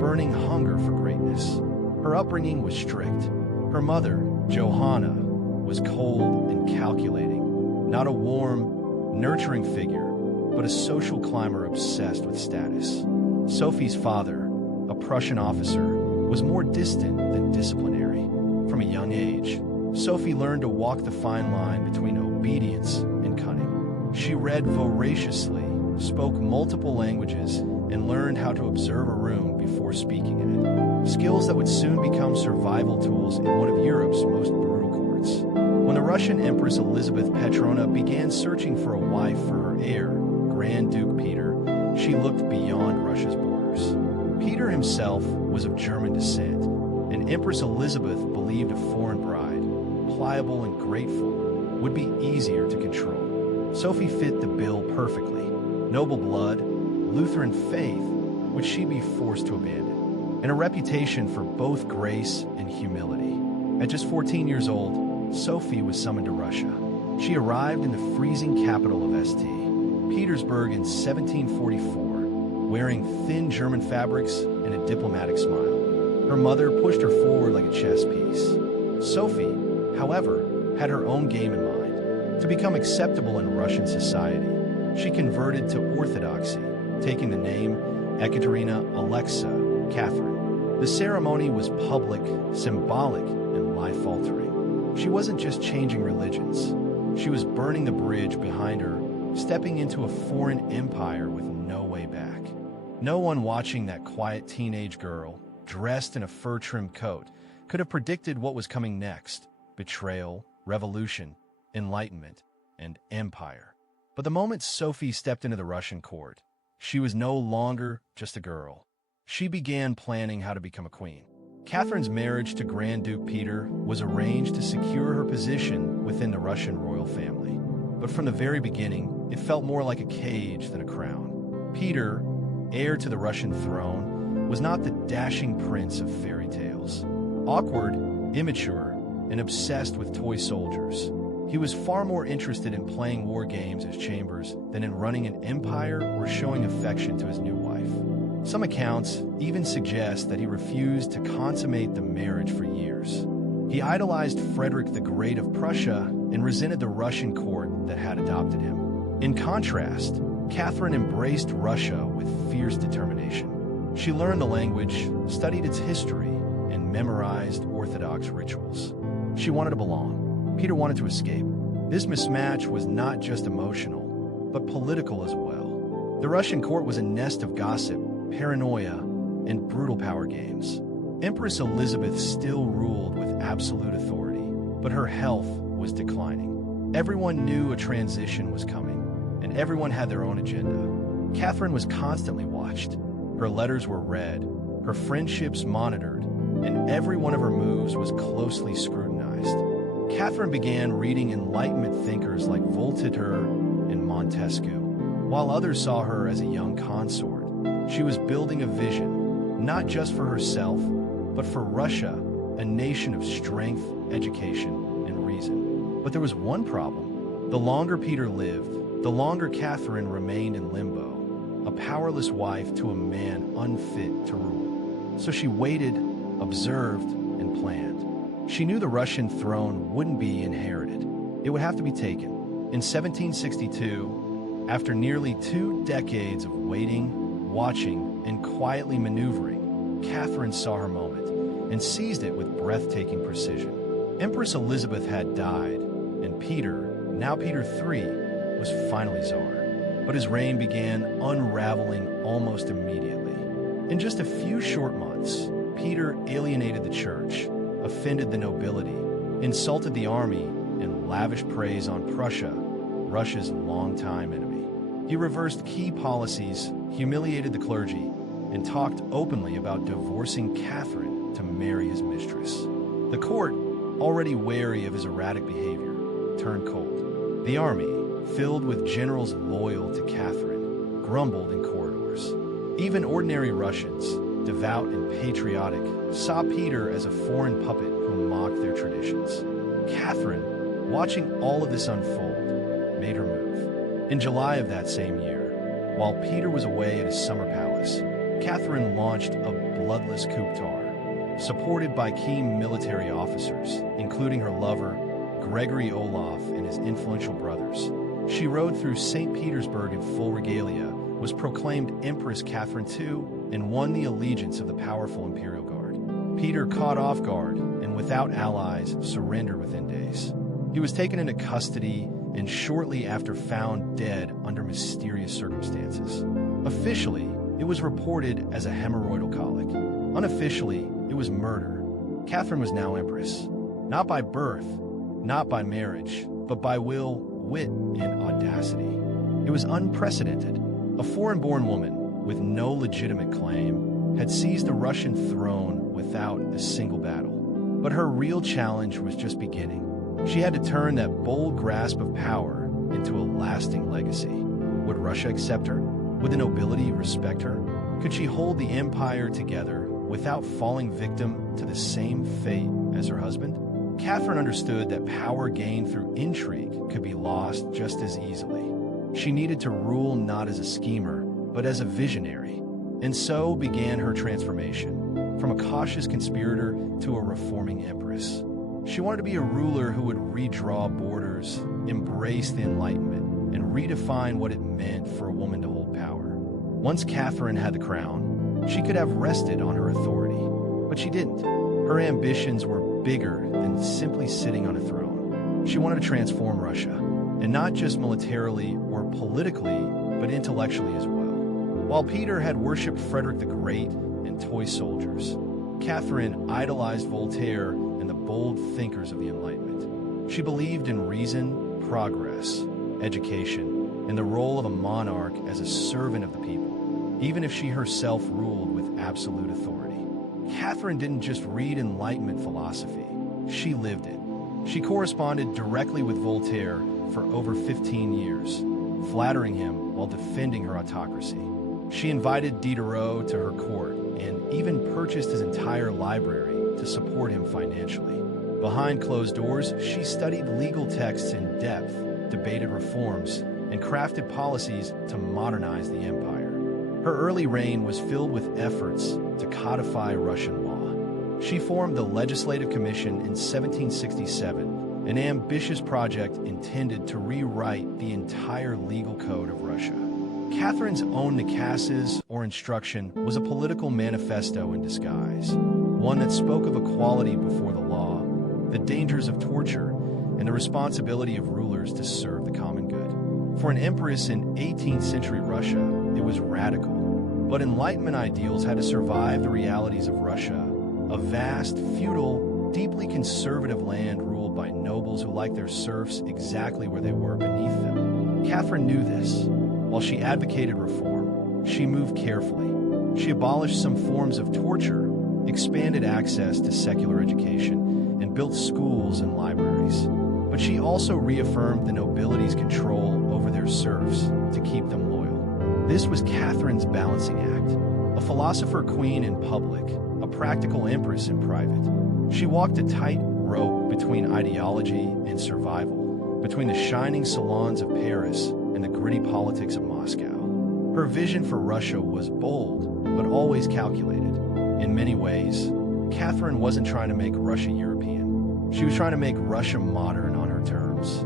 burning hunger for greatness. Her upbringing was strict. Her mother, Johanna, was cold and calculating, not a warm, nurturing figure, but a social climber obsessed with status. Sophie's father, a Prussian officer, was more distant than disciplinary. From a young age, Sophie learned to walk the fine line between obedience and cunning. She read voraciously, spoke multiple languages, and learned how to observe a room before speaking in it. Skills that would soon become survival tools in one of Europe's most brutal courts. When the Russian Empress Elizabeth Petrovna began searching for a wife for her heir, Grand Duke Peter, she looked beyond Russia's borders. Peter himself was of German descent, and Empress Elizabeth believed a foreign bride, pliable and grateful, would be easier to control. Sophie fit the bill perfectly. Noble blood, Lutheran faith, which she'd be forced to abandon, and a reputation for both grace and humility. At just 14 years old, Sophie was summoned to Russia. She arrived in the freezing capital of St. Petersburg in 1744, wearing thin German fabrics and a diplomatic smile. Her mother pushed her forward like a chess piece. Sophie, however, had her own game in mind. To become acceptable in Russian society, she converted to Orthodoxy, taking the name Ekaterina Alexa Catherine. The ceremony was public, symbolic, and life-altering. She wasn't just changing religions. She was burning the bridge behind her, stepping into a foreign empire with no way back. No one watching that quiet teenage girl, dressed in a fur-trimmed coat, could have predicted what was coming next: betrayal, revolution, enlightenment, and empire. But the moment Sophie stepped into the Russian court, she was no longer just a girl. She began planning how to become a queen. Catherine's marriage to Grand Duke Peter was arranged to secure her position within the Russian royal family. But from the very beginning, it felt more like a cage than a crown. Peter, heir to the Russian throne, was not the dashing prince of fairy tales. Awkward, immature, and obsessed with toy soldiers, he was far more interested in playing war games as chambers than in running an empire or showing affection to his new wife. Some accounts even suggest that he refused to consummate the marriage for years. He idolized Frederick the Great of Prussia and resented the Russian court that had adopted him. In contrast, Catherine embraced Russia with fierce determination. She learned the language, studied its history, and memorized Orthodox rituals. She wanted to belong. Peter wanted to escape. This mismatch was not just emotional, but political as well. The Russian court was a nest of gossip, paranoia, and brutal power games. Empress Elizabeth still ruled with absolute authority, but her health was declining. Everyone knew a transition was coming, and everyone had their own agenda. Catherine was constantly watched. Her letters were read, her friendships monitored, and every one of her moves was closely scrutinized. Catherine began reading Enlightenment thinkers like Voltaire and Montesquieu. While others saw her as a young consort, she was building a vision, not just for herself, but for Russia, a nation of strength, education, and reason. But there was one problem. The longer Peter lived, the longer Catherine remained in limbo, a powerless wife to a man unfit to rule. So she waited, observed, and planned. She knew the Russian throne wouldn't be inherited. It would have to be taken. In 1762, after nearly 2 decades of waiting, watching, and quietly maneuvering, Catherine saw her moment and seized it with breathtaking precision. Empress Elizabeth had died, and Peter, now Peter III, was finally Tsar. But his reign began unraveling almost immediately. In just a few short months, Peter alienated the church, offended the nobility, insulted the army, and lavished praise on Prussia, Russia's longtime enemy. He reversed key policies, humiliated the clergy, and talked openly about divorcing Catherine to marry his mistress. The court, already wary of his erratic behavior, turned cold. The army, filled with generals loyal to Catherine, grumbled in corridors. Even ordinary Russians, devout and patriotic, saw Peter as a foreign puppet who mocked their traditions. Catherine, watching all of this unfold, made her move. In July of that same year, while Peter was away at his summer palace, Catherine launched a bloodless coup d'etat. Supported by key military officers, including her lover, Gregory Olaf, and his influential brothers, she rode through St. Petersburg in full regalia, was proclaimed Empress Catherine II, and won the allegiance of the powerful imperial guard. Peter, caught off guard and without allies, surrendered within days. He was taken into custody and shortly after found dead under mysterious circumstances. Officially, it was reported as a hemorrhoidal colic. Unofficially, it was murder. Catherine was now empress, not by birth, not by marriage, but by will, wit, and audacity. It was unprecedented. A foreign-born woman with no legitimate claim had seized the Russian throne without a single battle. But her real challenge was just beginning. She had to turn that bold grasp of power into a lasting legacy. Would Russia accept her? Would the nobility respect her? Could she hold the empire together without falling victim to the same fate as her husband? Catherine understood that power gained through intrigue could be lost just as easily. She needed to rule not as a schemer, but as a visionary. And so began her transformation, from a cautious conspirator to a reforming empress. She wanted to be a ruler who would redraw borders, embrace the Enlightenment, and redefine what it meant for a woman to hold power. Once Catherine had the crown, she could have rested on her authority, but she didn't. Her ambitions were bigger than simply sitting on a throne. She wanted to transform Russia, and not just militarily or politically, but intellectually as well. While Peter had worshipped Frederick the Great and toy soldiers, Catherine idolized Voltaire and the bold thinkers of the Enlightenment. She believed in reason, progress, education, and the role of a monarch as a servant of the people, even if she herself ruled with absolute authority. Catherine didn't just read Enlightenment philosophy, she lived it. She corresponded directly with Voltaire for over 15 years, flattering him while defending her autocracy. She invited Diderot to her court and even purchased his entire library to support him financially. Behind closed doors, she studied legal texts in depth, debated reforms, and crafted policies to modernize the empire. Her early reign was filled with efforts to codify Russian law. She formed the Legislative Commission in 1767, an ambitious project intended to rewrite the entire legal code of Russia. Catherine's own nakases, or instruction, was a political manifesto in disguise, one that spoke of equality before the law, the dangers of torture, and the responsibility of rulers to serve the common good. For an empress in 18th century Russia, it was radical. But Enlightenment ideals had to survive the realities of Russia, a vast, feudal, deeply conservative land ruled by nobles who liked their serfs exactly where they were beneath them. Catherine knew this. While she advocated reform, she moved carefully. She abolished some forms of torture, expanded access to secular education, and built schools and libraries. But she also reaffirmed the nobility's control over their serfs to keep them loyal. This was Catherine's balancing act, a philosopher queen in public, a practical empress in private. She walked a tight rope between ideology and survival, between the shining salons of Paris and the gritty politics of Moscow. Her vision for Russia was bold, but always calculated. In many ways, Catherine wasn't trying to make Russia European. She was trying to make Russia modern on her terms.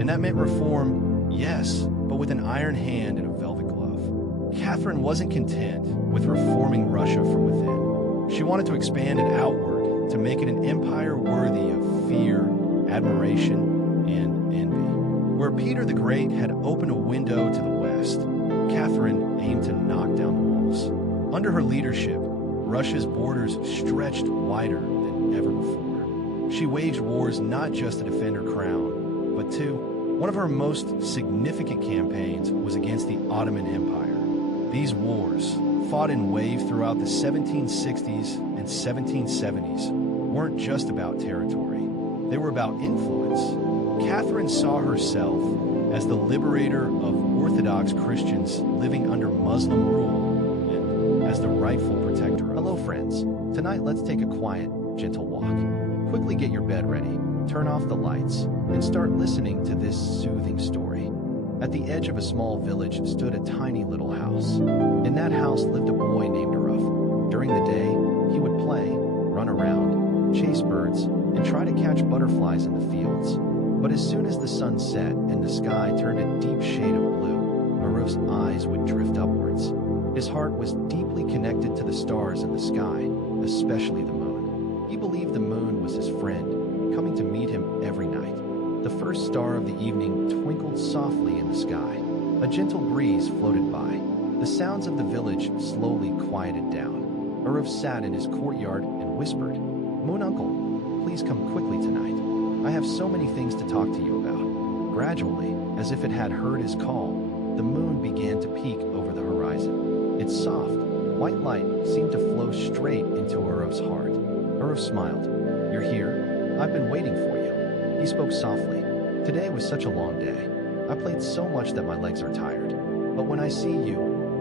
And that meant reform, yes, but with an iron hand and a velvet glove. Catherine wasn't content with reforming Russia from within. She wanted to expand it outward to make it an empire worthy of fear, admiration, and envy. Where Peter the Great had opened a window to the west, Catherine aimed to knock down the walls. Under her leadership, Russia's borders stretched wider than ever before. She waged wars not just to defend her crown, but to one of her most significant campaigns was against the Ottoman Empire. These wars, fought in waves throughout the 1760s and 1770s, weren't just about territory. They were about influence. Catherine saw herself as the liberator of Orthodox Christians living under Muslim rule and as the rightful protector. Hello, friends. Tonight, let's take a quiet, gentle walk. Quickly get your bed ready, turn off the lights, and start listening to this soothing story. At the edge of a small village stood a tiny little house. In that house lived a boy named Aruf. During the day, he would play, run around, chase birds, and try to catch butterflies in the fields. But as soon as the sun set and the sky turned a deep shade of blue, Aruf's eyes would drift upwards. His heart was deeply connected to the stars in the sky, especially the moon. He believed the moon was his friend, coming to meet him every night. The first star of the evening twinkled softly in the sky. A gentle breeze floated by. The sounds of the village slowly quieted down. Aruf sat in his courtyard and whispered, "Moon Uncle, please come quickly tonight. I have so many things to talk to you about." Gradually, as if it had heard his call, the moon began to peek over the horizon. Its soft, white light seemed to flow straight into Aruf's heart. Aruf smiled. "You're here? I've been waiting for you." He spoke softly. "Today was such a long day. I played so much that my legs are tired. But when I see you,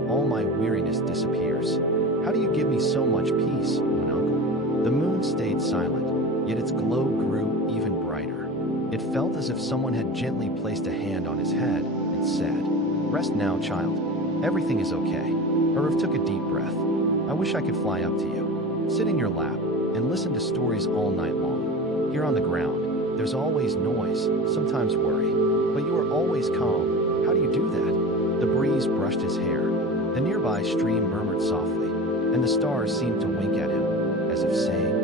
all my weariness disappears. How do you give me so much peace, Moon Uncle?" The moon stayed silent, yet its glow grew even brighter. It felt as if someone had gently placed a hand on his head and said, "Rest now, child. Everything is okay." Aruf took a deep breath. "I wish I could fly up to you, sit in your lap, and listen to stories all night long. Here on the ground, there's always noise, sometimes worry, but you are always calm. How do you do that?" The breeze brushed his hair. The nearby stream murmured softly, and the stars seemed to wink at him, as if saying,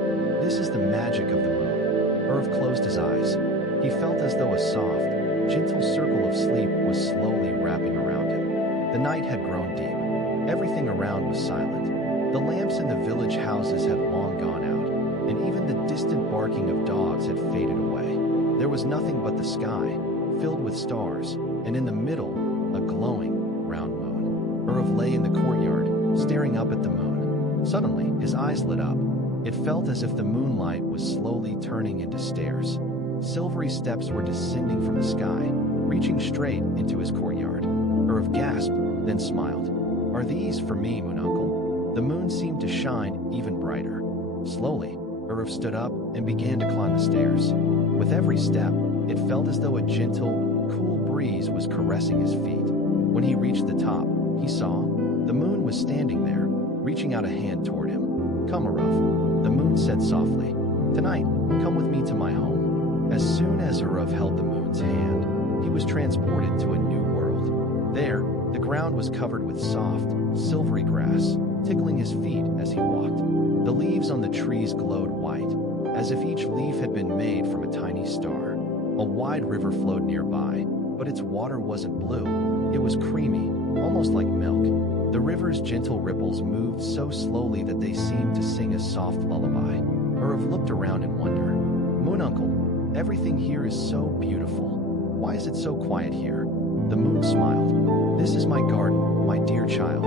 "This is the magic of the moon." Aruf closed his eyes. He felt as though a soft, gentle circle of sleep was slowly wrapping around him. The night had grown deep. Everything around was silent. The lamps in the village houses had long gone out, and even the distant barking of dogs had faded away. There was nothing but the sky, filled with stars, and in the middle, a glowing, round moon. Aruf lay in the courtyard, staring up at the moon. Suddenly, his eyes lit up. It felt as if the moonlight was slowly turning into stairs. Silvery steps were descending from the sky, reaching straight into his courtyard. Aruf gasped, then smiled. "Are these for me, Moon Uncle?" The moon seemed to shine even brighter. Slowly, Aruf stood up and began to climb the stairs. With every step, it felt as though a gentle, cool breeze was caressing his feet. When he reached the top, he saw the moon was standing there, reaching out a hand toward him. "Come, Aruf," the moon said softly. "Tonight, come with me to my home." As soon as Aruf held the moon's hand, he was transported to a new world. There, the ground was covered with soft, silvery grass, tickling his feet as he walked. The leaves on the trees glowed white, as if each leaf had been made from a tiny star. A wide river flowed nearby, but its water wasn't blue. It was creamy, almost like milk. The river's gentle ripples moved so slowly that they seemed to sing a soft lullaby. Urav looked around in wonder. "Moon Uncle, everything here is so beautiful. Why is it so quiet here?" The moon smiled. "This is my garden, my dear child.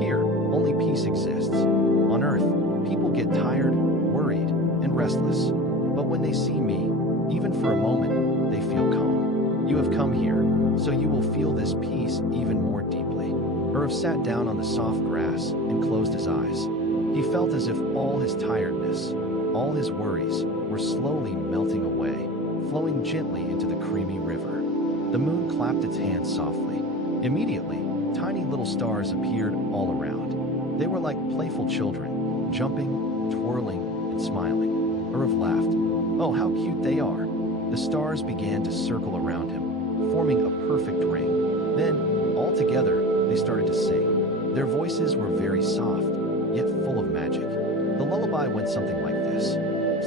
Here, only peace exists. On Earth, people get tired, worried, and restless. But when they see me, even for a moment, they feel calm. You have come here, so you will feel this peace even more deeply." Urav sat down on the soft grass and closed his eyes. He felt as if all his tiredness, all his worries, were slowly melting away, flowing gently into the creamy river. The moon clapped its hands softly. Immediately, tiny little stars appeared all around. They were like playful children, jumping, twirling, and smiling. Urav laughed. "Oh, how cute they are." The stars began to circle around him, forming a perfect ring. Then, all together, they started to sing. Their voices were very soft, yet full of magic. The lullaby went something like this.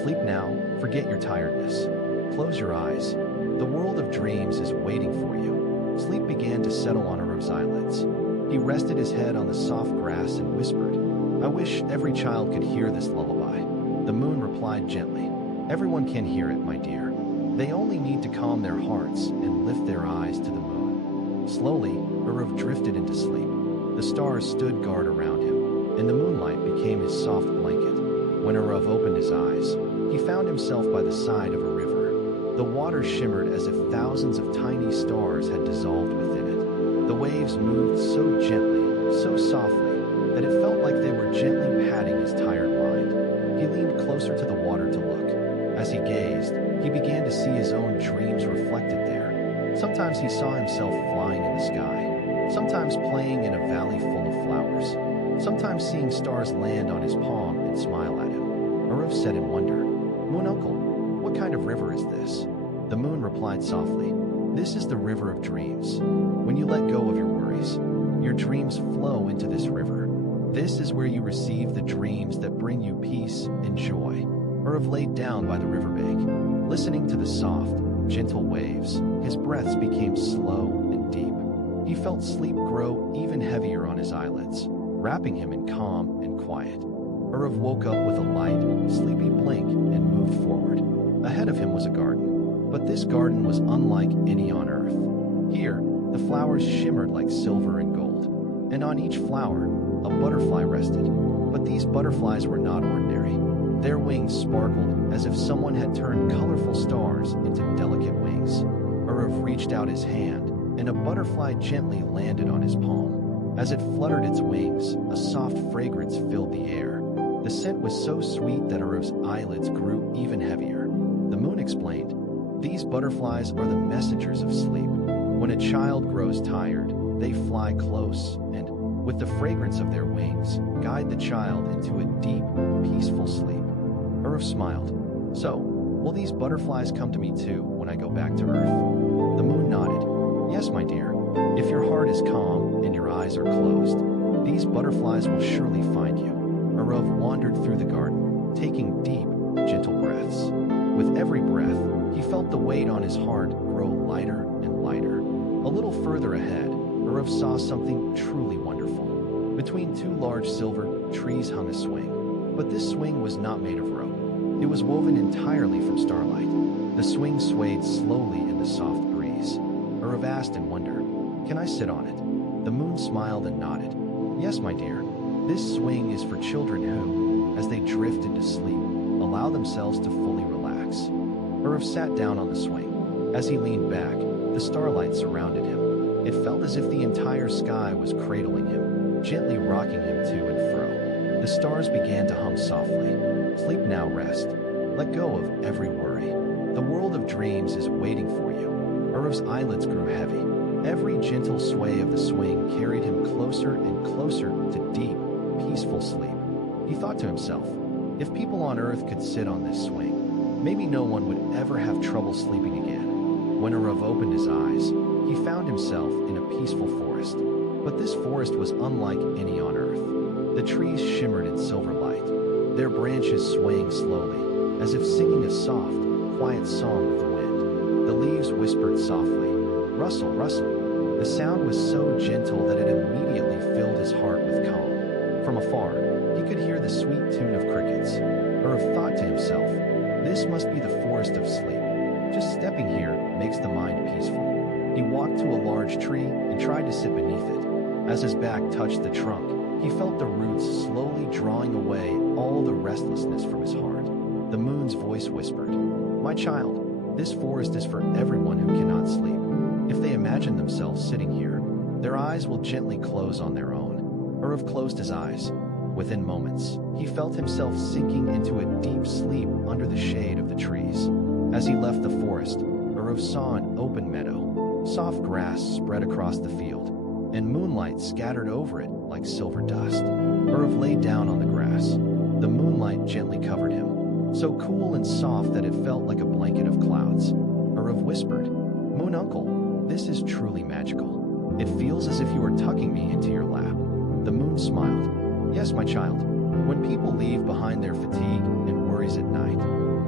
"Sleep now, forget your tiredness. Close your eyes. The world of dreams is waiting for you." Sleep began to settle on Urav's eyelids. He rested his head on the soft grass and whispered, "I wish every child could hear this lullaby." The moon replied gently, "Everyone can hear it, my dear. They only need to calm their hearts and lift their eyes to the moon." Slowly, Urav drifted into sleep. The stars stood guard around him, and the moonlight became his soft blanket. When Urav opened his eyes, he found himself by the side of a river. The water shimmered as if thousands of tiny stars had dissolved within it. The waves moved so gently, so softly, that it felt like they were gently patting his tired mind. He leaned closer to the water to look. As he gazed, he began to see his own dreams reflected there. Sometimes he saw himself flying in the sky, sometimes playing in a valley full of flowers, sometimes seeing stars land on his palm and smile at him. Urav said in wonder, "Moon Uncle, what kind of river is this?" The moon replied softly, "This is the river of dreams. When you let go of your worries, your dreams flow into this river. This is where you receive the dreams that bring you peace and joy." Urav laid down by the riverbank, listening to the soft, gentle waves. His breaths became slow and deep. He felt sleep grow even heavier on his eyelids, wrapping him in calm and quiet. Urav woke up with a light, sleepy blink and moved forward. Ahead of him was a garden, but this garden was unlike any on Earth. Here, the flowers shimmered like silver and gold, and on each flower, a butterfly rested. But these butterflies were not ordinary. Their wings sparkled as if someone had turned colorful stars into delicate wings. Urav reached out his hand, and a butterfly gently landed on his palm. As it fluttered its wings, a soft fragrance filled the air. The scent was so sweet that Urav's eyelids grew even heavier. The moon explained, "These butterflies are the messengers of sleep. When a child grows tired, they fly close and, with the fragrance of their wings, guide the child into a deep, peaceful sleep." Urav smiled. "So, will these butterflies come to me too when I go back to Earth?" The moon nodded. "Yes, my dear. If your heart is calm and your eyes are closed, these butterflies will surely find you." Urav wandered through the garden, taking deep, gentle breaths. With every breath, he felt the weight on his heart grow lighter and lighter. A little further ahead, Urav saw something truly wonderful. Between two large silver trees hung a swing, but this swing was not made of rope. It was woven entirely from starlight. The swing swayed slowly in the soft breeze. Urav asked in wonder, "Can I sit on it?" The moon smiled and nodded. "Yes, my dear. This swing is for children who, as they drift into sleep, allow themselves to fully relax." Urav sat down on the swing. As he leaned back, the starlight surrounded him. It felt as if the entire sky was cradling him, gently rocking him to and fro. The stars began to hum softly. "Sleep now, rest. Let go of every worry. The world of dreams is waiting for you." Urav's eyelids grew heavy. Every gentle sway of the swing carried him closer and closer to deep, peaceful sleep. He thought to himself, if people on Earth could sit on this swing, maybe no one would ever have trouble sleeping again. When Urav opened his eyes, he found himself in a peaceful forest. But this forest was unlike any on Earth. The trees shimmered in silver light, their branches swaying slowly, as if singing a soft, quiet song with the wind. The leaves whispered softly, "Rustle, rustle." The sound was so gentle that it immediately filled his heart with calm. From afar, he could hear the sweet tune of crickets, or have thought to himself, "This must be the forest of sleep. Just stepping here makes the mind peaceful." He walked to a large tree and tried to sit beneath it. As his back touched the trunk, he felt the roots slowly drawing away all the restlessness from his heart. The moon's voice whispered, "My child, this forest is for everyone who cannot sleep. If they imagine themselves sitting here, their eyes will gently close on their own." Urav closed his eyes. Within moments, he felt himself sinking into a deep sleep under the shade of the trees. As he left the forest, Urav saw an open meadow. Soft grass spread across the field, and moonlight scattered over it like silver dust. Urav lay down on the grass. The moonlight gently covered him, so cool and soft that it felt like a blanket of clouds. Urav whispered, "Moon Uncle, this is truly magical. It feels as if you are tucking me into your lap." The moon smiled. "Yes, my child. When people leave behind their fatigue and worries at night,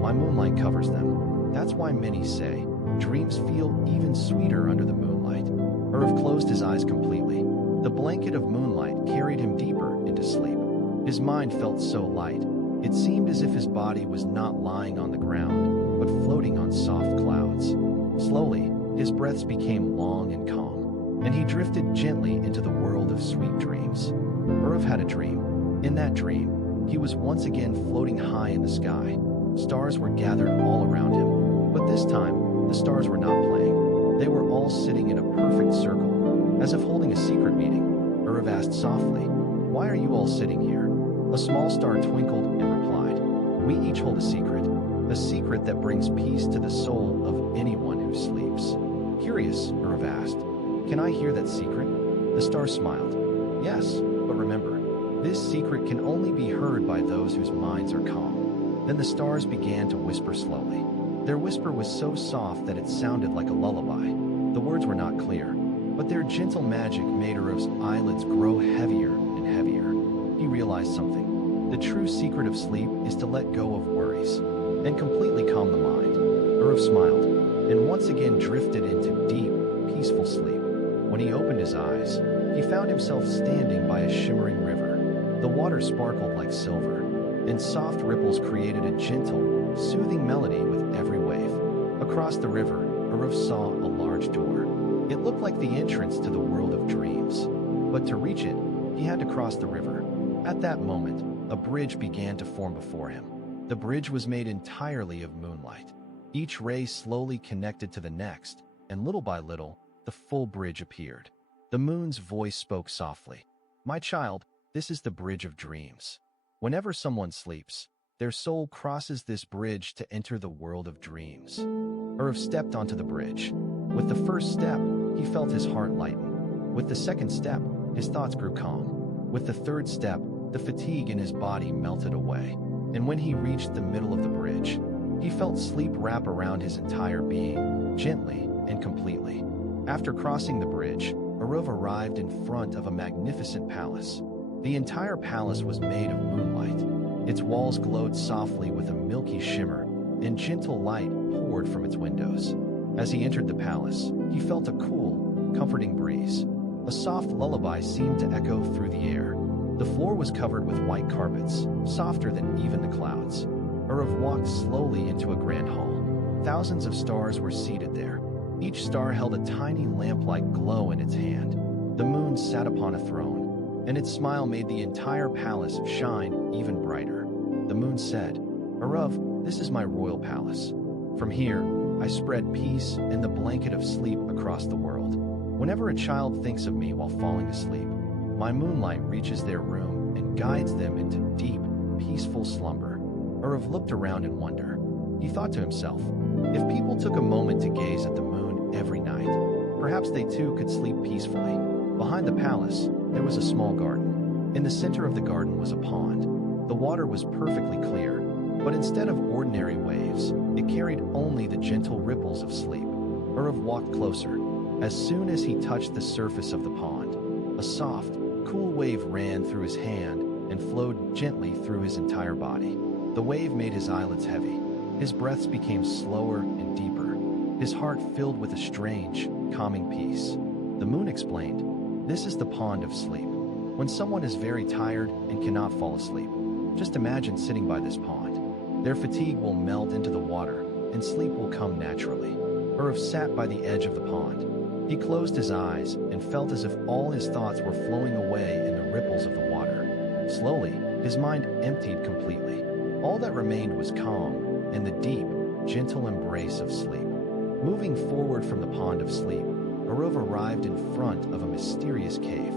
my moonlight covers them. That's why many say, dreams feel even sweeter under the moonlight." Urav closed his eyes completely. The blanket of moonlight carried him deeper into sleep. His mind felt so light, it seemed as if his body was not lying on the ground, but floating on soft clouds. Slowly, his breaths became long and calm, and he drifted gently into the world of sweet dreams. Urav had a dream. In that dream, he was once again floating high in the sky. Stars were gathered all around him, but this time, the stars were not playing. They were all sitting in a perfect circle, as if holding a secret meeting. Urav asked softly, "Why are you all sitting here?" A small star twinkled and replied, "We each hold a secret that brings peace to the soul of anyone who sleeps." Curious, Urav asked, "Can I hear that secret?" The star smiled, "Yes, but remember, this secret can only be heard by those whose minds are calm." Then the stars began to whisper slowly. Their whisper was so soft that it sounded like a lullaby. The words were not clear, but their gentle magic made Urav's eyelids grow heavier and heavier. He realized something. The true secret of sleep is to let go of worries and completely calm the mind. Urav smiled and once again drifted into deep, peaceful sleep. When he opened his eyes, he found himself standing by a shimmering river. The water sparkled like silver, and soft ripples created a gentle, soothing melody with every wave. Across the river, Urav saw a large door. It looked like the entrance to the world of dreams. But to reach it, he had to cross the river. At that moment, a bridge began to form before him. The bridge was made entirely of moonlight. Each ray slowly connected to the next, and little by little, the full bridge appeared. The moon's voice spoke softly. "My child, this is the bridge of dreams. Whenever someone sleeps, their soul crosses this bridge to enter the world of dreams." Urav stepped onto the bridge. With the first step, he felt his heart lighten. With the second step, his thoughts grew calm. With the third step, the fatigue in his body melted away. And when he reached the middle of the bridge, he felt sleep wrap around his entire being, gently and completely. After crossing the bridge, Urav arrived in front of a magnificent palace. The entire palace was made of moonlight. Its walls glowed softly with a milky shimmer, and gentle light poured from its windows. As he entered the palace, he felt a cool, comforting breeze. A soft lullaby seemed to echo through the air. The floor was covered with white carpets, softer than even the clouds. Urav walked slowly into a grand hall. Thousands of stars were seated there. Each star held a tiny lamp-like glow in its hand. The moon sat upon a throne, and its smile made the entire palace shine even brighter. The moon said, "Urav, this is my royal palace. From here, I spread peace and the blanket of sleep across the world. Whenever a child thinks of me while falling asleep, my moonlight reaches their room and guides them into deep, peaceful slumber." Urav looked around in wonder. He thought to himself, if people took a moment to gaze at the moon every night, perhaps they too could sleep peacefully. Behind the palace, there was a small garden. In the center of the garden was a pond. The water was perfectly clear, but instead of ordinary waves, it carried only the gentle ripples of sleep. Urav walked closer. As soon as he touched the surface of the pond, a soft, cool wave ran through his hand and flowed gently through his entire body. The wave made his eyelids heavy, His breaths became slower and deeper, his heart filled with a strange, calming peace. The moon explained, "This is the pond of sleep. When someone is very tired and cannot fall asleep, just imagine sitting by this pond. Their fatigue will melt into the water, and sleep will come naturally." Urav sat by the edge of the pond. He closed his eyes and felt as if all his thoughts were flowing away in the ripples of the water. Slowly, his mind emptied completely. All that remained was calm and the deep, gentle embrace of sleep. Moving forward from the pond of sleep, Urav arrived in front of a mysterious cave.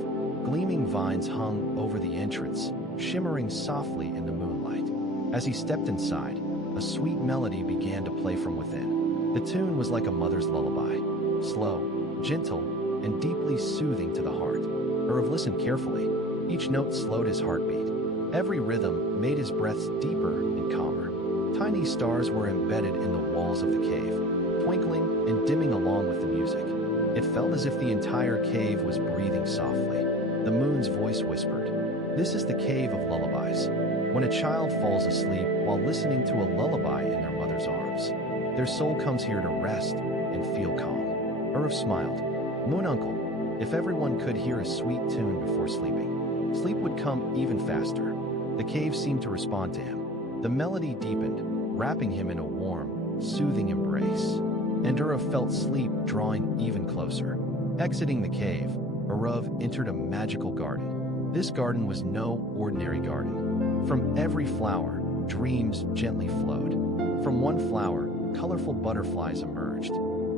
Gleaming vines hung over the entrance, shimmering softly in the moonlight. As he stepped inside, a sweet melody began to play from within. The tune was like a mother's lullaby, slow, gentle, and deeply soothing to the heart. Urav listened carefully. Each note slowed his heartbeat. Every rhythm made his breaths deeper and calmer. Tiny stars were embedded in the walls of the cave, twinkling and dimming along with the music. It felt as if the entire cave was breathing softly. The moon's voice whispered, "This is the cave of lullabies. When a child falls asleep while listening to a lullaby in their mother's arms, their soul comes here to rest and feel calm." Urav smiled. "Moon Uncle, if everyone could hear a sweet tune before sleeping, sleep would come even faster." The cave seemed to respond to him. The melody deepened, wrapping him in a warm, soothing embrace. And Urav felt sleep drawing even closer. Exiting the cave, Urav entered a magical garden. This garden was no ordinary garden. From every flower, dreams gently flowed. From one flower, colorful butterflies emerged.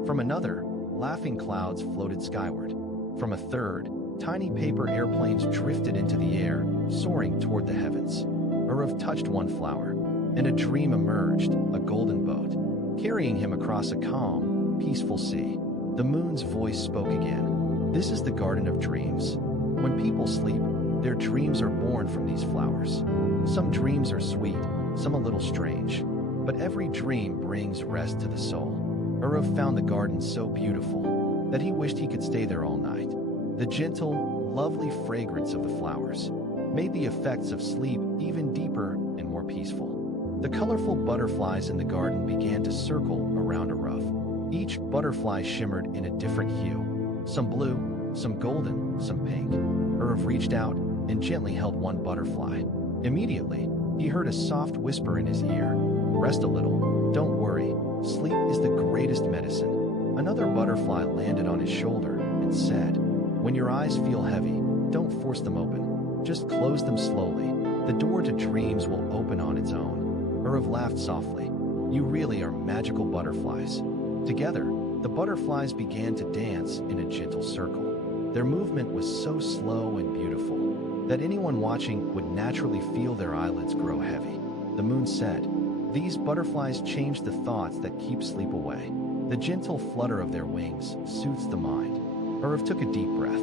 From another, laughing clouds floated skyward. From a third, tiny paper airplanes drifted into the air, soaring toward the heavens. Urav touched one flower, and a dream emerged, a golden boat, carrying him across a calm, peaceful sea. The moon's voice spoke again. "This is the garden of dreams. When people sleep, their dreams are born from these flowers. Some dreams are sweet, some a little strange, but every dream brings rest to the soul." Urav found the garden so beautiful that he wished he could stay there all night. The gentle, lovely fragrance of the flowers made the effects of sleep even deeper and more peaceful. The colorful butterflies in the garden began to circle around Urav. Each butterfly shimmered in a different hue, some blue, some golden, some pink. Urav reached out and gently held one butterfly. Immediately, he heard a soft whisper in his ear, "Rest a little, don't worry, sleep is the greatest medicine." Another butterfly landed on his shoulder and said, "When your eyes feel heavy, don't force them open. Just close them slowly. The door to dreams will open on its own." Urav laughed softly. "You really are magical butterflies." Together, the butterflies began to dance in a gentle circle. Their movement was so slow and beautiful that anyone watching would naturally feel their eyelids grow heavy. The moon said, "These butterflies change the thoughts that keep sleep away. The gentle flutter of their wings soothes the mind." Urav took a deep breath.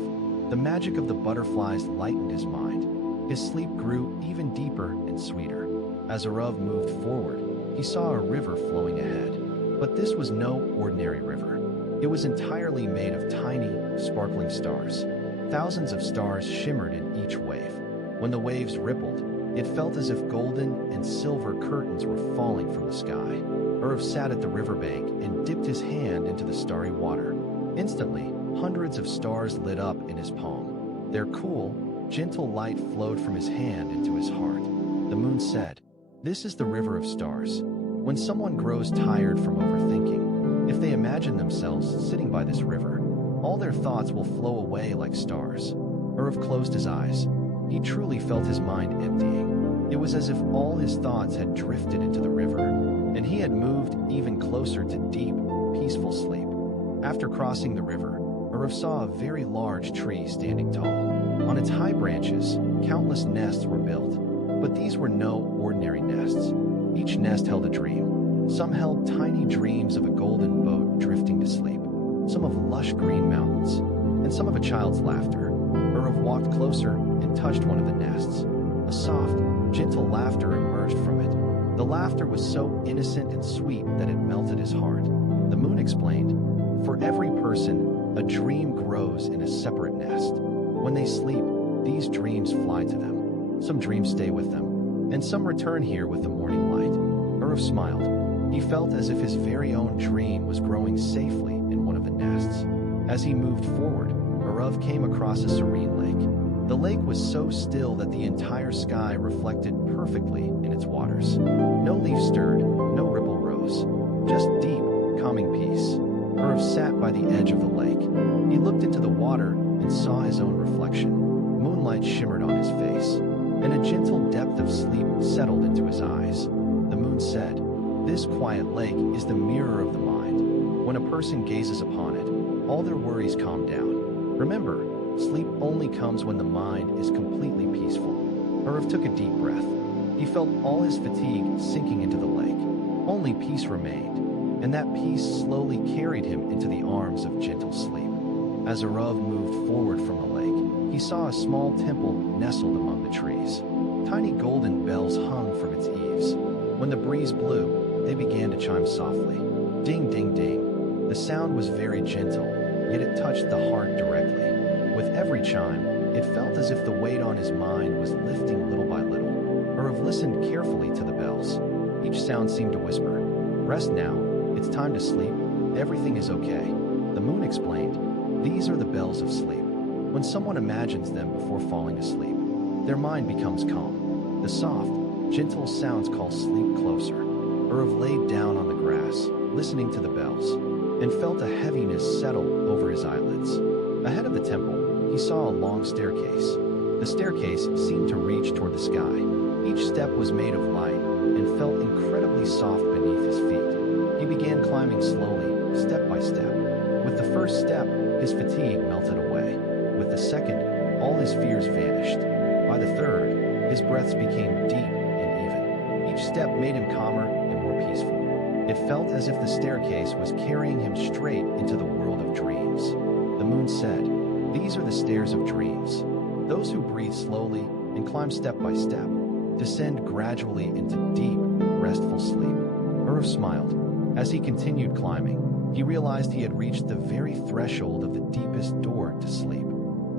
The magic of the butterflies lightened his mind. His sleep grew even deeper and sweeter. As Urav moved forward, he saw a river flowing ahead. But this was no ordinary river. It was entirely made of tiny, sparkling stars. Thousands of stars shimmered in each wave. When the waves rippled, it felt as if golden and silver curtains were falling from the sky. Urav sat at the riverbank and dipped his hand into the starry water. Instantly, hundreds of stars lit up in his palm. Their cool, gentle light flowed from his hand into his heart. The moon said, "This is the river of stars. When someone grows tired from overthinking, if they imagine themselves sitting by this river, all their thoughts will flow away like stars." Urav closed his eyes. He truly felt his mind emptying. It was as if all his thoughts had drifted into the river, and he had moved even closer to deep, peaceful sleep. After crossing the river, Urav saw a very large tree standing tall. On its high branches, countless nests were built, but these were no ordinary nests. Each nest held a dream. Some held tiny dreams of a golden boat drifting to sleep, some of lush green mountains, and some of a child's laughter. Urav walked closer and touched one of the nests. A soft, gentle laughter emerged from it. The laughter was so innocent and sweet that it melted his heart. The moon explained, "For every person, a dream grows in a separate nest. When they sleep, these dreams fly to them. Some dreams stay with them, and some return here with the morning light." Urav smiled. He felt as if his very own dream was growing safely in one of the nests. As he moved forward, Arav came across a serene lake. The lake was so still that the entire sky reflected perfectly in its waters. No leaf stirred, no ripple rose, just deep, calming peace. Arav sat by the edge of the lake. He looked into the water and saw his own reflection. Moonlight shimmered on his face, and a gentle depth of sleep settled into his eyes. The moon said, "This quiet lake is the mirror of the mind. When a person gazes upon it, all their worries calm down. Remember, sleep only comes when the mind is completely peaceful." Arav took a deep breath. He felt all his fatigue sinking into the lake. Only peace remained, and that peace slowly carried him into the arms of gentle sleep. As Arav moved forward from the lake, he saw a small temple nestled among the trees. Tiny golden bells hung from its eaves. When the breeze blew, they began to chime softly. Ding, ding, ding. The sound was very gentle, yet it touched the heart directly. With every chime, it felt as if the weight on his mind was lifting little by little. Arav listened carefully to the bells. Each sound seemed to whisper, "Rest now. It's time to sleep. Everything is okay." The moon explained, "These are the bells of sleep. When someone imagines them before falling asleep, their mind becomes calm. The soft, gentle sounds call sleep closer." Arav laid down on the grass, listening to the bells, and felt a heaviness settle over his eyelids. Ahead of the temple, he saw a long staircase. The staircase seemed to reach toward the sky. Each step was made of light and felt incredibly soft beneath his feet. He began climbing slowly, step by step. With the first step, his fatigue melted away. With the second, all his fears vanished. By the third, his breaths became deep and even. Each step made him calmer and more peaceful. It felt as if the staircase was carrying him straight into the world of dreams. The moon said, "These are the stairs of dreams. Those who breathe slowly and climb step by step descend gradually into deep, restful sleep." Arav smiled. As he continued climbing, he realized he had reached the very threshold of the deepest door to sleep.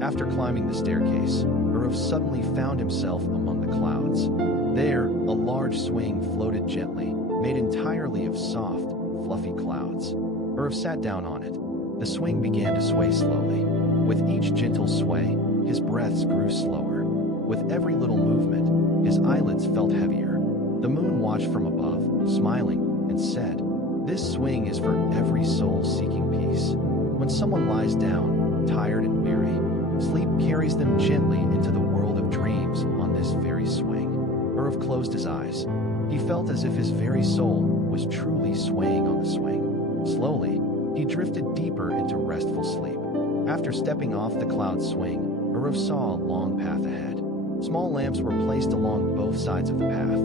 After climbing the staircase, Arav suddenly found himself among the clouds. There, a large swing floated gently, made entirely of soft, fluffy clouds. Arav sat down on it. The swing began to sway slowly. With each gentle sway, his breaths grew slower. With every little movement, his eyelids felt heavier. The moon watched from above, smiling, and said, "This swing is for every soul seeking peace. When someone lies down, tired and weary, sleep carries them gently into the world of dreams on this very swing." Arav closed his eyes. He felt as if his very soul was truly swaying on the swing. Slowly, he drifted deeper into restful sleep. After stepping off the cloud swing, Arav saw a long path ahead. Small lamps were placed along both sides of the path.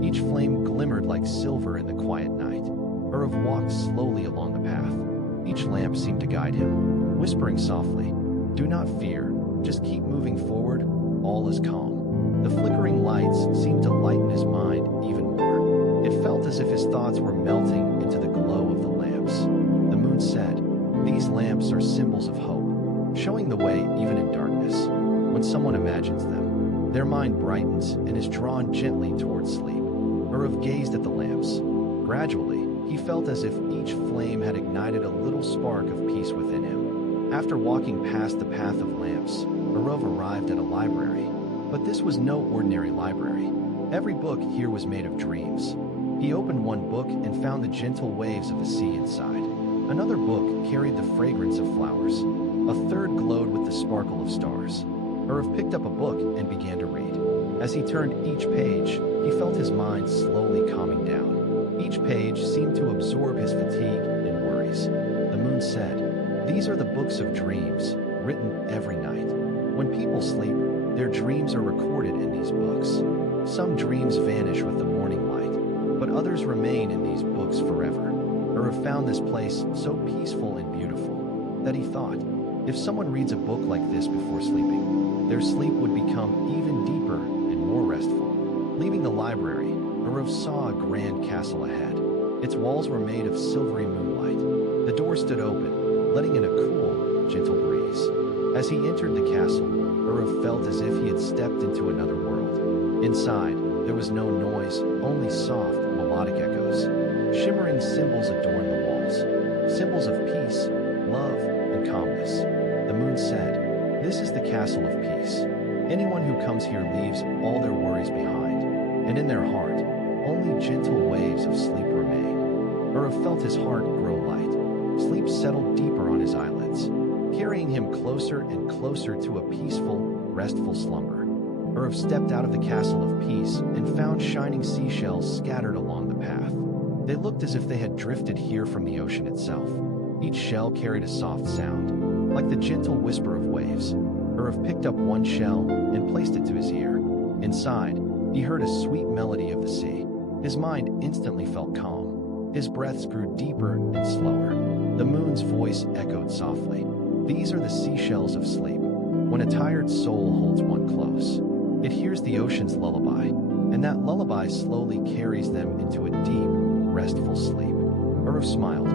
Each flame glimmered like silver in the quiet night. Arav walked slowly along the path. Each lamp seemed to guide him, whispering softly, "Do not fear, just keep moving forward, all is calm." The flickering lights seemed to lighten his mind even more. It felt as if his thoughts were melting into the glow of the lamps. The moon said, "These lamps are symbols of hope, showing the way even in darkness. When someone imagines them, their mind brightens and is drawn gently towards sleep." Arav gazed at the lamps. Gradually, he felt as if each flame had ignited a little spark of peace within him. After walking past the path of lamps, Arav arrived at a library. But this was no ordinary library. Every book here was made of dreams. He opened one book and found the gentle waves of the sea inside. Another book carried the fragrance of flowers. A third glowed with the sparkle of stars. Arav picked up a book and began to read. As he turned each page, he felt his mind slowly calming down. Each page seemed to absorb his fatigue and worries. The moon said, "These are the books of dreams, written every night. When people sleep, their dreams are recorded in these books. Some dreams vanish with the morning light, but others remain in these books forever." Arav found this place so peaceful and beautiful that he thought, if someone reads a book like this before sleeping, their sleep would become even deeper and more restful. Leaving the library, Arav saw a grand castle ahead. Its walls were made of silvery moonlight. The door stood open, letting in a cool, gentle breeze. As he entered the castle, Arav felt as if he had stepped into another world. Inside, there was no noise, only soft, melodic echoes. Shimmering symbols adorned the walls, symbols of peace, love, and calmness. The moon said, "This is the castle of peace. Anyone who comes here leaves all their worries behind, and in their heart, only gentle waves of sleep remain." Urav felt his heart grow light. Sleep settled deeper on his eyelids, carrying him closer and closer to a peaceful, restful slumber. Urav stepped out of the castle of peace and found shining seashells scattered along the path. They looked as if they had drifted here from the ocean itself. Each shell carried a soft sound, like the gentle whisper of waves. Urav picked up one shell and placed it to his ear. Inside, he heard a sweet melody of the sea. His mind instantly felt calm. His breaths grew deeper and slower. The moon's voice echoed softly. "These are the seashells of sleep. When a tired soul holds one close, it hears the ocean's lullaby, and that lullaby slowly carries them into a deep, restful sleep." Urav smiled.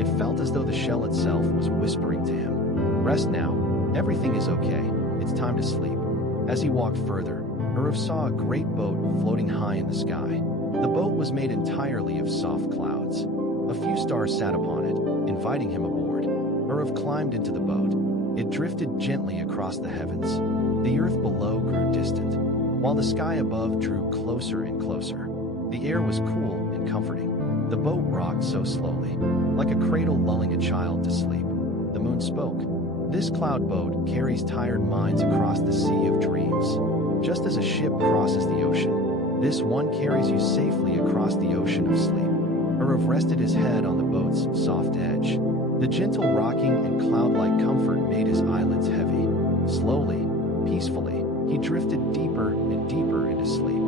It felt as though the shell itself was whispering to him, "Rest now. Everything is okay. It's time to sleep." As he walked further, Urav saw a great boat floating high in the sky. The boat was made entirely of soft clouds. A few stars sat upon it, inviting him aboard. Urav climbed into the boat. It drifted gently across the heavens. The earth below grew distant, while the sky above drew closer and closer. The air was cool and comforting. The boat rocked so slowly, like a cradle lulling a child to sleep. The moon spoke. "This cloud boat carries tired minds across the sea of dreams. Just as a ship crosses the ocean, this one carries you safely across the ocean of sleep." Urav rested his head on the boat's soft edge. The gentle rocking and cloud-like comfort made his eyelids heavy. Slowly, peacefully, he drifted deeper and deeper into sleep.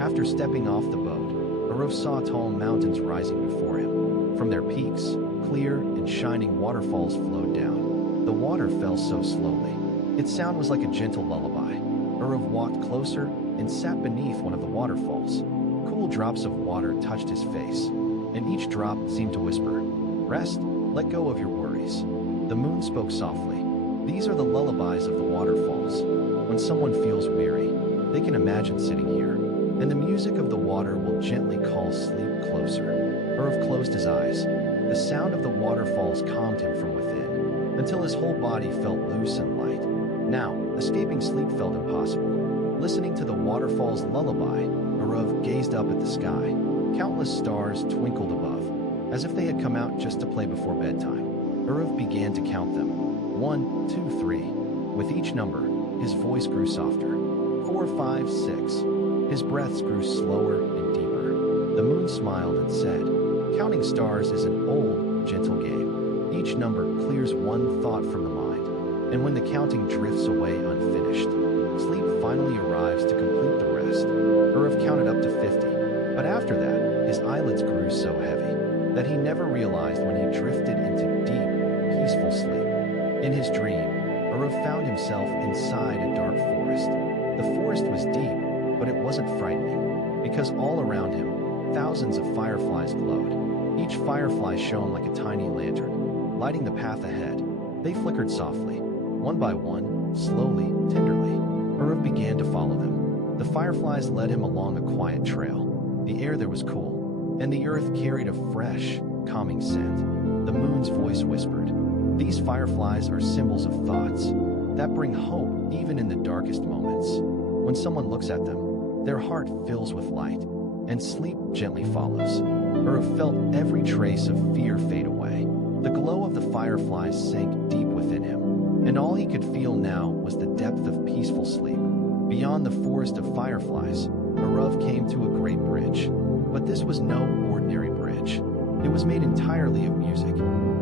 After stepping off the boat, Urav saw tall mountains rising before him. From their peaks, clear and shining waterfalls flowed down. The water fell so slowly. Its sound was like a gentle lullaby. Urav walked closer and sat beneath one of the waterfalls. Cool drops of water touched his face, and each drop seemed to whisper, "Rest, let go of your worries." The moon spoke softly. "These are the lullabies of the waterfalls. When someone feels weary, they can imagine sitting here, and the music of the water will gently call sleep closer." Urav closed his eyes. The sound of the waterfalls calmed him from within, until his whole body felt loose and light. Now, escaping sleep felt impossible. Listening to the waterfall's lullaby, Urav gazed up at the sky. Countless stars twinkled above, as if they had come out just to play before bedtime. Urav began to count them. 1, 2, 3. With each number, his voice grew softer. 4, 5, 6. His breaths grew slower and deeper. The moon smiled and said, "Counting stars is an old, gentle game. Each number clears one thought from the mind, and when the counting drifts away unfinished, sleep finally arrives to complete the rest." Urav counted up to 50, but after that, his eyelids grew so heavy that he never realized when he drifted into deep, peaceful sleep. In his dream, Urav found himself inside a dark forest. The forest was deep, but it wasn't frightening, because all around him, thousands of fireflies glowed. Each firefly shone like a tiny lantern, lighting the path ahead. They flickered softly, one by one, slowly, tenderly. Urav began to follow them. The fireflies led him along a quiet trail. The air there was cool, and the earth carried a fresh, calming scent. The moon's voice whispered, "These fireflies are symbols of thoughts that bring hope even in the darkest moments. When someone looks at them, their heart fills with light, and sleep gently follows." Urav felt every trace of fear fade away. The glow of the fireflies sank deep within him, and all he could feel now was the depth of peaceful sleep. Beyond the forest of fireflies, Urav came to a great bridge. But this was no ordinary bridge. It was made entirely of music.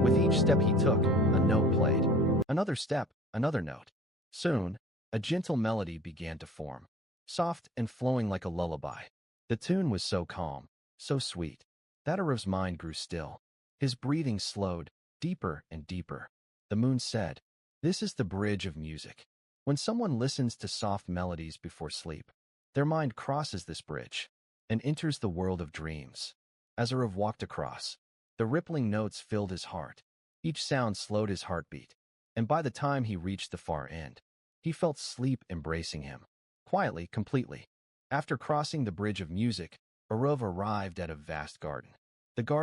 With each step he took, a note played. Another step, another note. Soon, a gentle melody began to form, soft and flowing like a lullaby. The tune was so calm, so sweet, that Urav's mind grew still. His breathing slowed, deeper and deeper. The moon said, "This is the bridge of music. When someone listens to soft melodies before sleep, their mind crosses this bridge and enters the world of dreams." As Urav walked across, the rippling notes filled his heart. Each sound slowed his heartbeat, and by the time he reached the far end, he felt sleep embracing him, quietly, completely. After crossing the bridge of music, Urav arrived at a vast garden. The garden